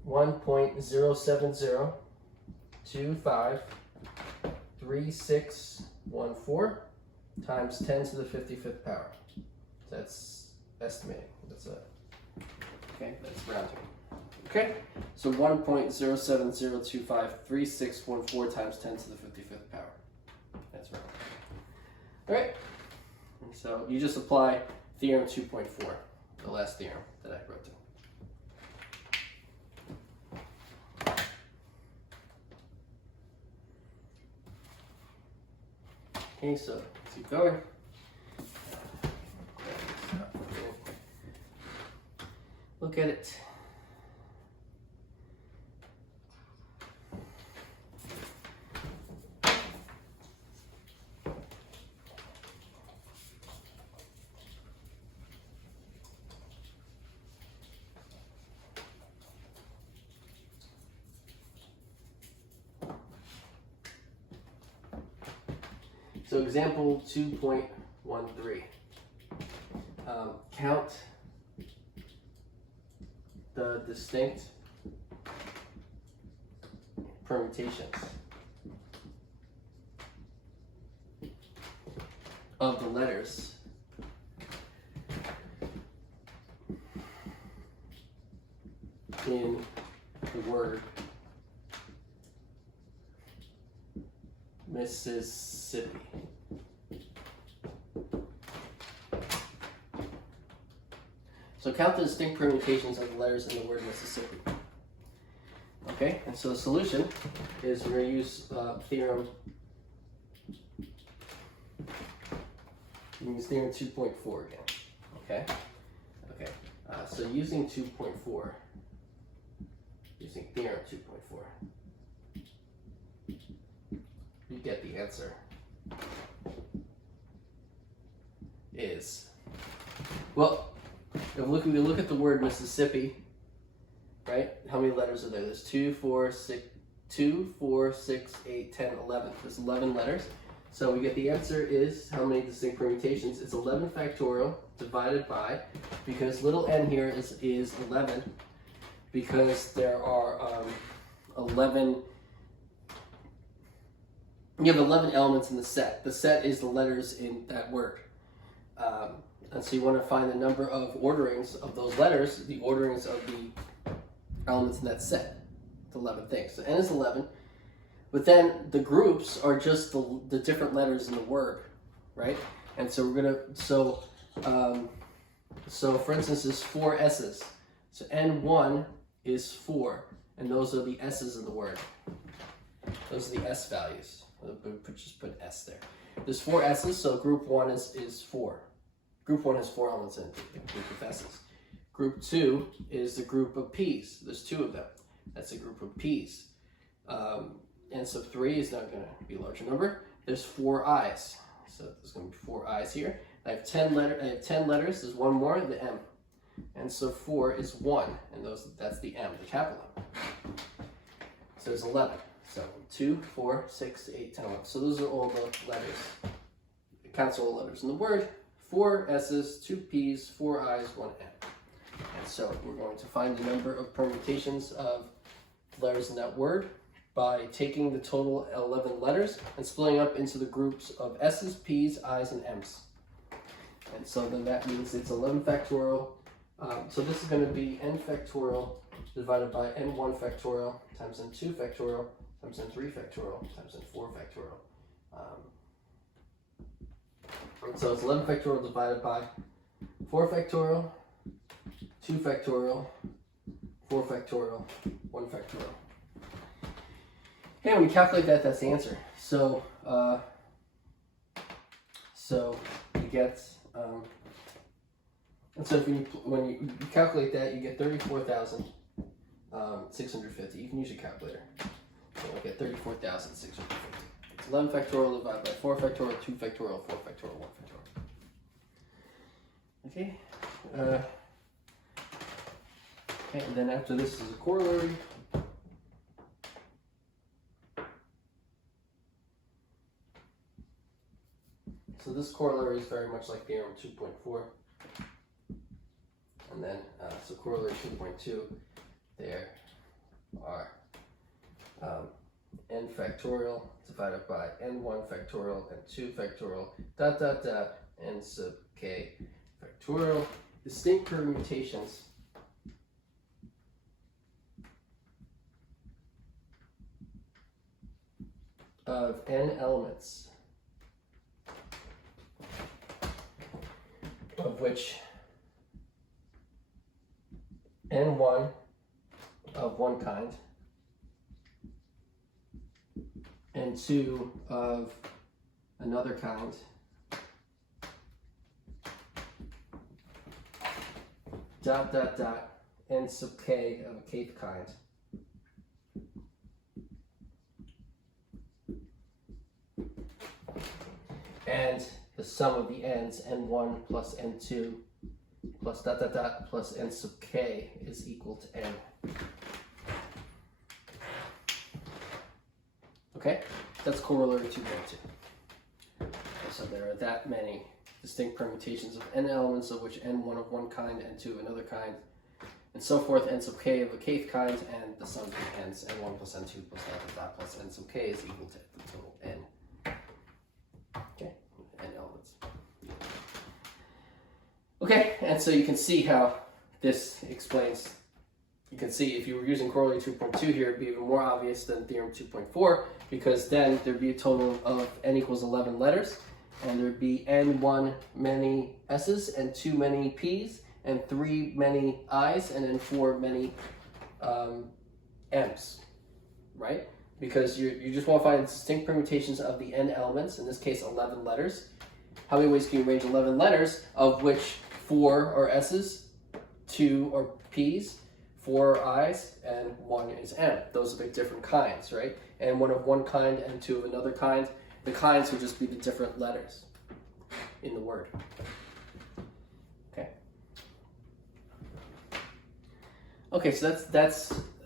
1.070253614 times 10 to the 55th power. That's estimating. That's rounding. Okay, so 1.070253614 times 10 to the 55th power. That's rounding. All right. And so you just apply theorem 2.4, the last theorem that I wrote down. Okay, so let's keep going. Look at it. So example 2.13. Count the distinct permutations of the letters in the word Mississippi. So count the distinct permutations of the letters in the word Mississippi. Okay, and so the solution is we're going to use theorem 2.4 again. Okay, so using 2.4, using theorem 2.4, you get the answer is, well, if we look at the word Mississippi, right? How many letters are there? There's 2, 4, 6, 8, 10, 11. There's 11 letters. So we get the answer is how many distinct permutations? It's 11 factorial divided by, because little n here is 11, because there are 11, you have 11 elements in the set. The set is the letters in that word. And so you want to find the number of orderings of those letters, the orderings of the elements in that set. It's 11 things. So n is 11. But then the groups are just the different letters in the word, right? And so we're going to, so for instance, there's 4 S's. So N1 is 4, and those are the S's in the word. Those are the S values. Just put S there. There's 4 S's, so group 1 is 4. Group 1 has 4 elements in it, a group of S's. Group 2 is the group of P's. There's 2 of them. That's a group of P's. N sub 3 is not going to be a larger number. There's 4 I's. So there's going to be 4 I's here. I have 10 letters. There's one more, the M. And so 4 is 1, and that's the M, the capital M. So there's 11. So 2, 4, 6, 8, 10, 11. So those are all the letters. It counts all the letters in the word. 4 S's, 2 P's, 4 I's, 1 M. And so we're going to find the number of permutations of letters in that word by taking the total 11 letters and splitting up into the groups of S's, P's, I's, and M's. And so then that means it's 11 factorial. So this is going to be n factorial divided by n1 factorial times n2 factorial times n3 factorial times n4 factorial. And so it's 11 factorial divided by 4 factorial, 2 factorial, 4 factorial, 1 factorial. Okay, when you calculate that, that's the answer. So, you get, and so when you calculate that, you get 34,650. You can use your calculator. So we'll get 34,650. It's 11 factorial divided by 4 factorial, 2 factorial, 4 factorial, 1 factorial. Okay. Okay, and then after this is a corollary. So this corollary is very much like theorem 2.4. And then, so corollary 2.2, there are n factorial divided by n1 factorial and 2 factorial, n sub k factorial, distinct permutations of n elements, of which n1 of one kind, n2 of another kind, n sub k of a kth kind. And the sum of the n's, n1 plus n2 plus plus n sub k is equal to n. Okay, that's corollary 2.2. So there are that many distinct permutations of n elements, of which n1 of one kind, n2 of another kind, and so forth, n sub k of a kth kind, and the sum of the n's, n1 plus n2 plus plus n sub k is equal to the total n. Okay, n elements. Okay, and so you can see how this explains. You can see if you were using corollary 2.2 here, it'd be even more obvious than theorem 2.4, because then there'd be a total of n equals 11 letters, and there'd be n1 many s's, and 2 many p's, and 3 many i's, and then 4 many m's, right? Because you just want to find distinct permutations of the n elements, in this case 11 letters. How many ways can you arrange 11 letters, of which 4 are s's, 2 are p's, 4 are i's, and 1 is m. Those are the different kinds, right? And one of one kind and 2 of another kind. The kinds would just be the different letters in the word. Okay. Okay, so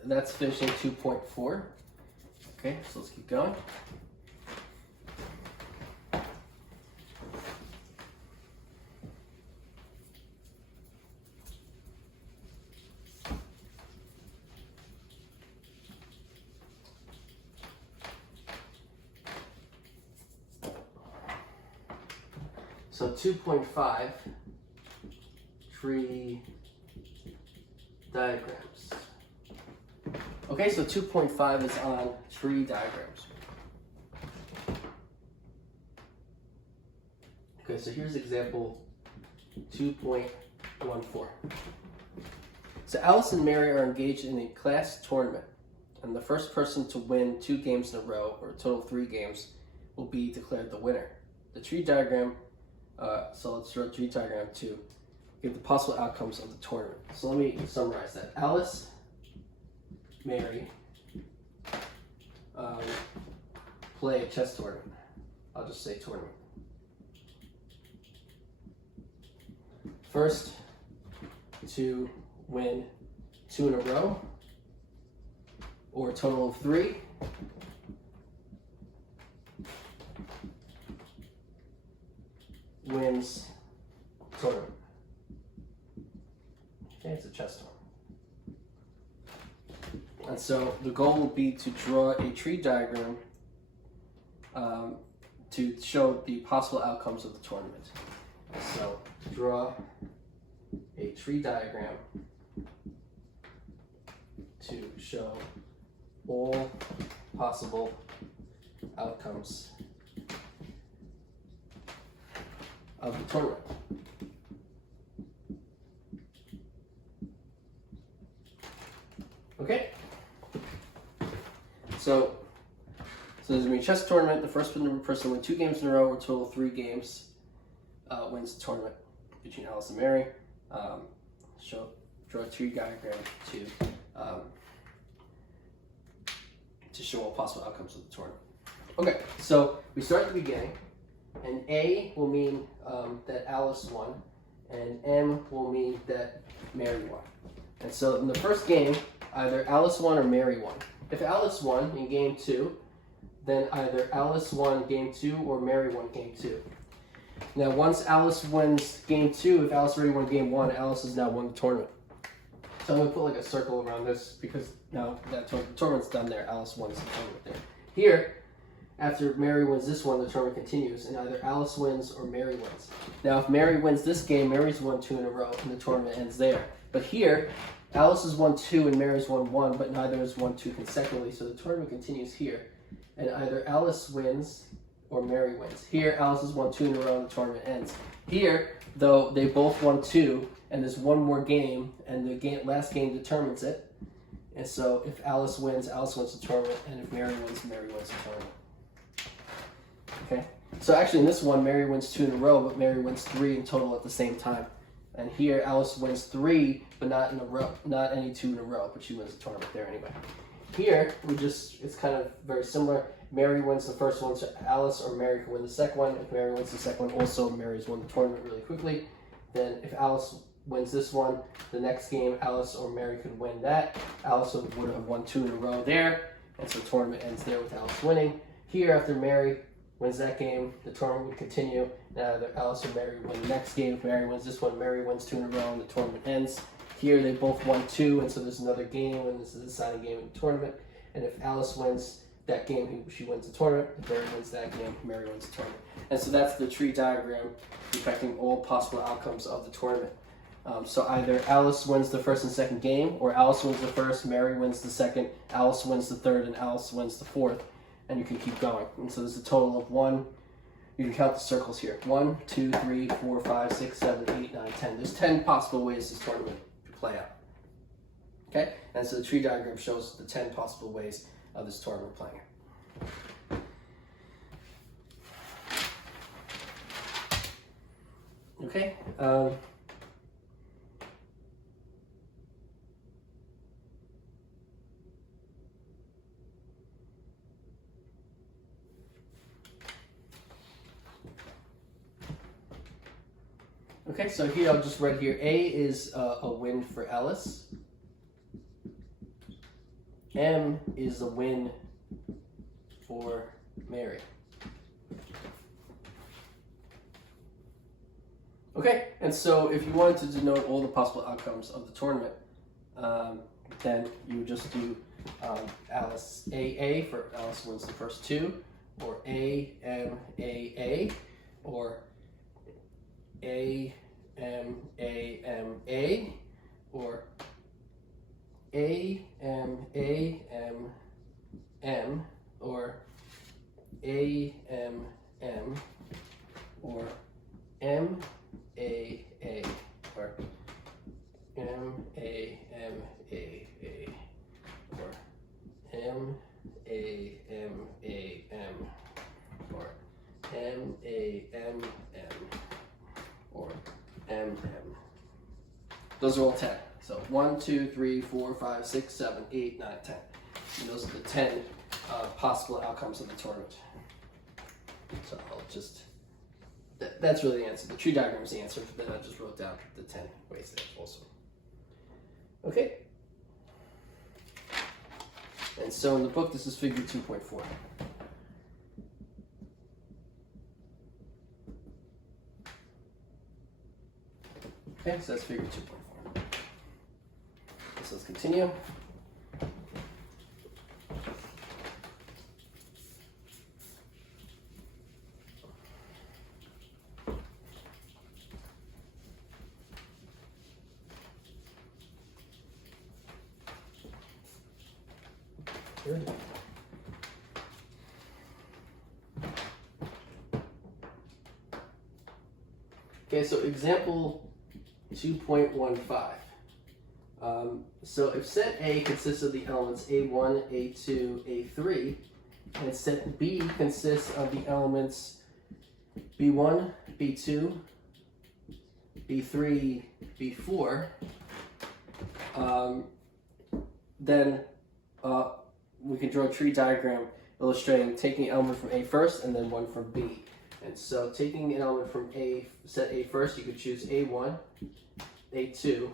that's finishing 2.4. Okay, so let's keep going. So 2.5, tree diagrams. Okay, so 2.5 is on tree diagrams. Okay, so here's example 2.14. So Alice and Mary are engaged in a class tournament, and the first person to win 2 games in a row, or a total of 3 games, will be declared the winner. The tree diagram, so let's draw a tree diagram to give the possible outcomes of the tournament. So let me summarize that. Alice, Mary, play a chess tournament. I'll just say tournament. First to win 2 in a row, or a total of 3, wins tournament. Okay, it's a chess tournament. And so the goal will be to draw a tree diagram to show the possible outcomes of the tournament. So draw a tree diagram to show all possible outcomes of the tournament. Okay? So there's going to be a chess tournament. The first person to win 2 games in a row, or a total of 3 games, wins the tournament between Alice and Mary. Draw a tree diagram to show all possible outcomes of the tournament. Okay, so we start at the beginning, and A will mean that Alice won, and M will mean that Mary won. And so in the first game, either Alice won or Mary won. If Alice won in game 2, then either Alice won game 2 or Mary won game 2. Now once Alice wins game 2, if Alice already won game 1, Alice has now won the tournament. So I'm going to put like a circle around this, because now that the tournament's done there, Alice wins the tournament there. Here, after Mary wins this one, the tournament continues, and either Alice wins or Mary wins. Now if Mary wins this game, Mary's won 2 in a row, and the tournament ends there. But here, Alice has won 2 and Mary's won 1, but neither has won 2 consecutively, so the tournament continues here. And either Alice wins or Mary wins. Here, Alice has won 2 in a row and the tournament ends. Here, though, they both won 2, and there's one more game, and the last game determines it. And so if Alice wins the tournament, and if Mary wins the tournament. Okay? So actually in this one, Mary wins 2 in a row, but Mary wins 3 in total at the same time. And here, Alice wins 3, but not in a row, not any 2 in a row, but she wins the tournament there anyway. Here, it's kind of very similar. Mary wins the first one, so Alice or Mary can win the second one. If Mary wins the second one, also Mary's won the tournament really quickly. Then if Alice wins this one, the next game, Alice or Mary could win that. Alice would have won 2 in a row there, and so the tournament ends there with Alice winning. Here, after Mary wins that game, the tournament would continue. Now either Alice or Mary win the next game. If Mary wins this one, Mary wins 2 in a row, and the tournament ends. Here, they both won 2, and so there's another game, and this is a deciding game in the tournament. And if Alice wins that game, she wins the tournament. If Mary wins that game, Mary wins the tournament. And so that's the tree diagram affecting all possible outcomes of the tournament. So either Alice wins the first and second game, or Alice wins the first, Mary wins the second, Alice wins the third, and Alice wins the fourth. And you can keep going. And so there's a total of one. You can count the circles here. 1, 2, 3, 4, 5, 6, 7, 8, 9, 10. There's 10 possible ways this tournament could play out. Okay? And so the tree diagram shows the 10 possible ways of this tournament playing out. Okay? Okay, so here I'll just write here, A is a win for Alice. M is a win for Mary. Okay, and so if you wanted to denote all the possible outcomes of the tournament, then you would just do Alice AA for Alice wins the first two, or AMAA, or AMAMA, or AMAMM, or AMM, or MAA, or MAMAA, or MAMAM, or MAMM, or MM. Those are all 10. So 1, 2, 3, 4, 5, 6, 7, 8, 9, 10. And those are the 10 possible outcomes of the tournament. So I'll just, that's really the answer. The tree diagram is the answer, but then I just wrote down the 10 ways there also. Okay. And so in the book, this is figure 2.4. Okay, so that's figure 2.4. So let's continue. Good. Okay, so example 2.15. So if set A consists of the elements A1, A2, A3, and set B consists of the elements B1, B2, B3, B4, then we can draw a tree diagram illustrating taking an element from A first and then one from B. And so taking an element from set A first, you could choose A1, A2,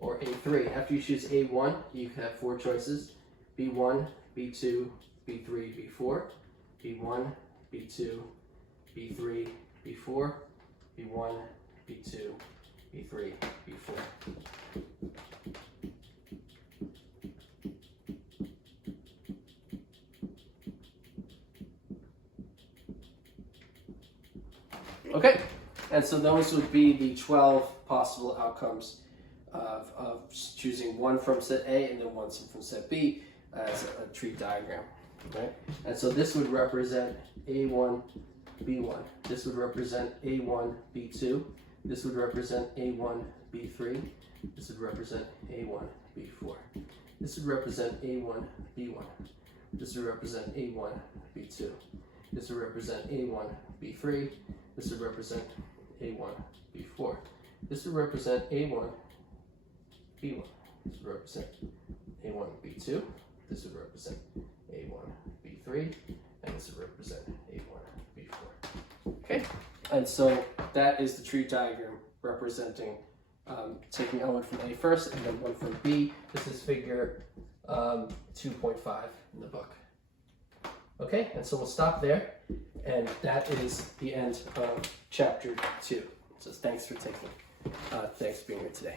or A3. After you choose A1, you have 4 choices: B1, B2, B3, B4, B1, B2, B3, B4, B1, B2, B3, B4. Okay, and so those would be the 12 possible outcomes of choosing one from set A and then one from set B as a tree diagram, right? And so this would represent A1, B1. This would represent A1, B2. This would represent A1, B3. This would represent A1, B4. This would represent A1, B1. This would represent A1, B2. This would represent A1, B3. This would represent A1, B4. This would represent A1, B1. This would represent A1, B2. This would represent A1, B3. And this would represent A1, B4. Okay? And so that is the tree diagram representing taking element from A first and then one from B. This is figure 2.5 in the book. Okay, and so we'll stop there, and that is the end of chapter 2. So thanks for being here today.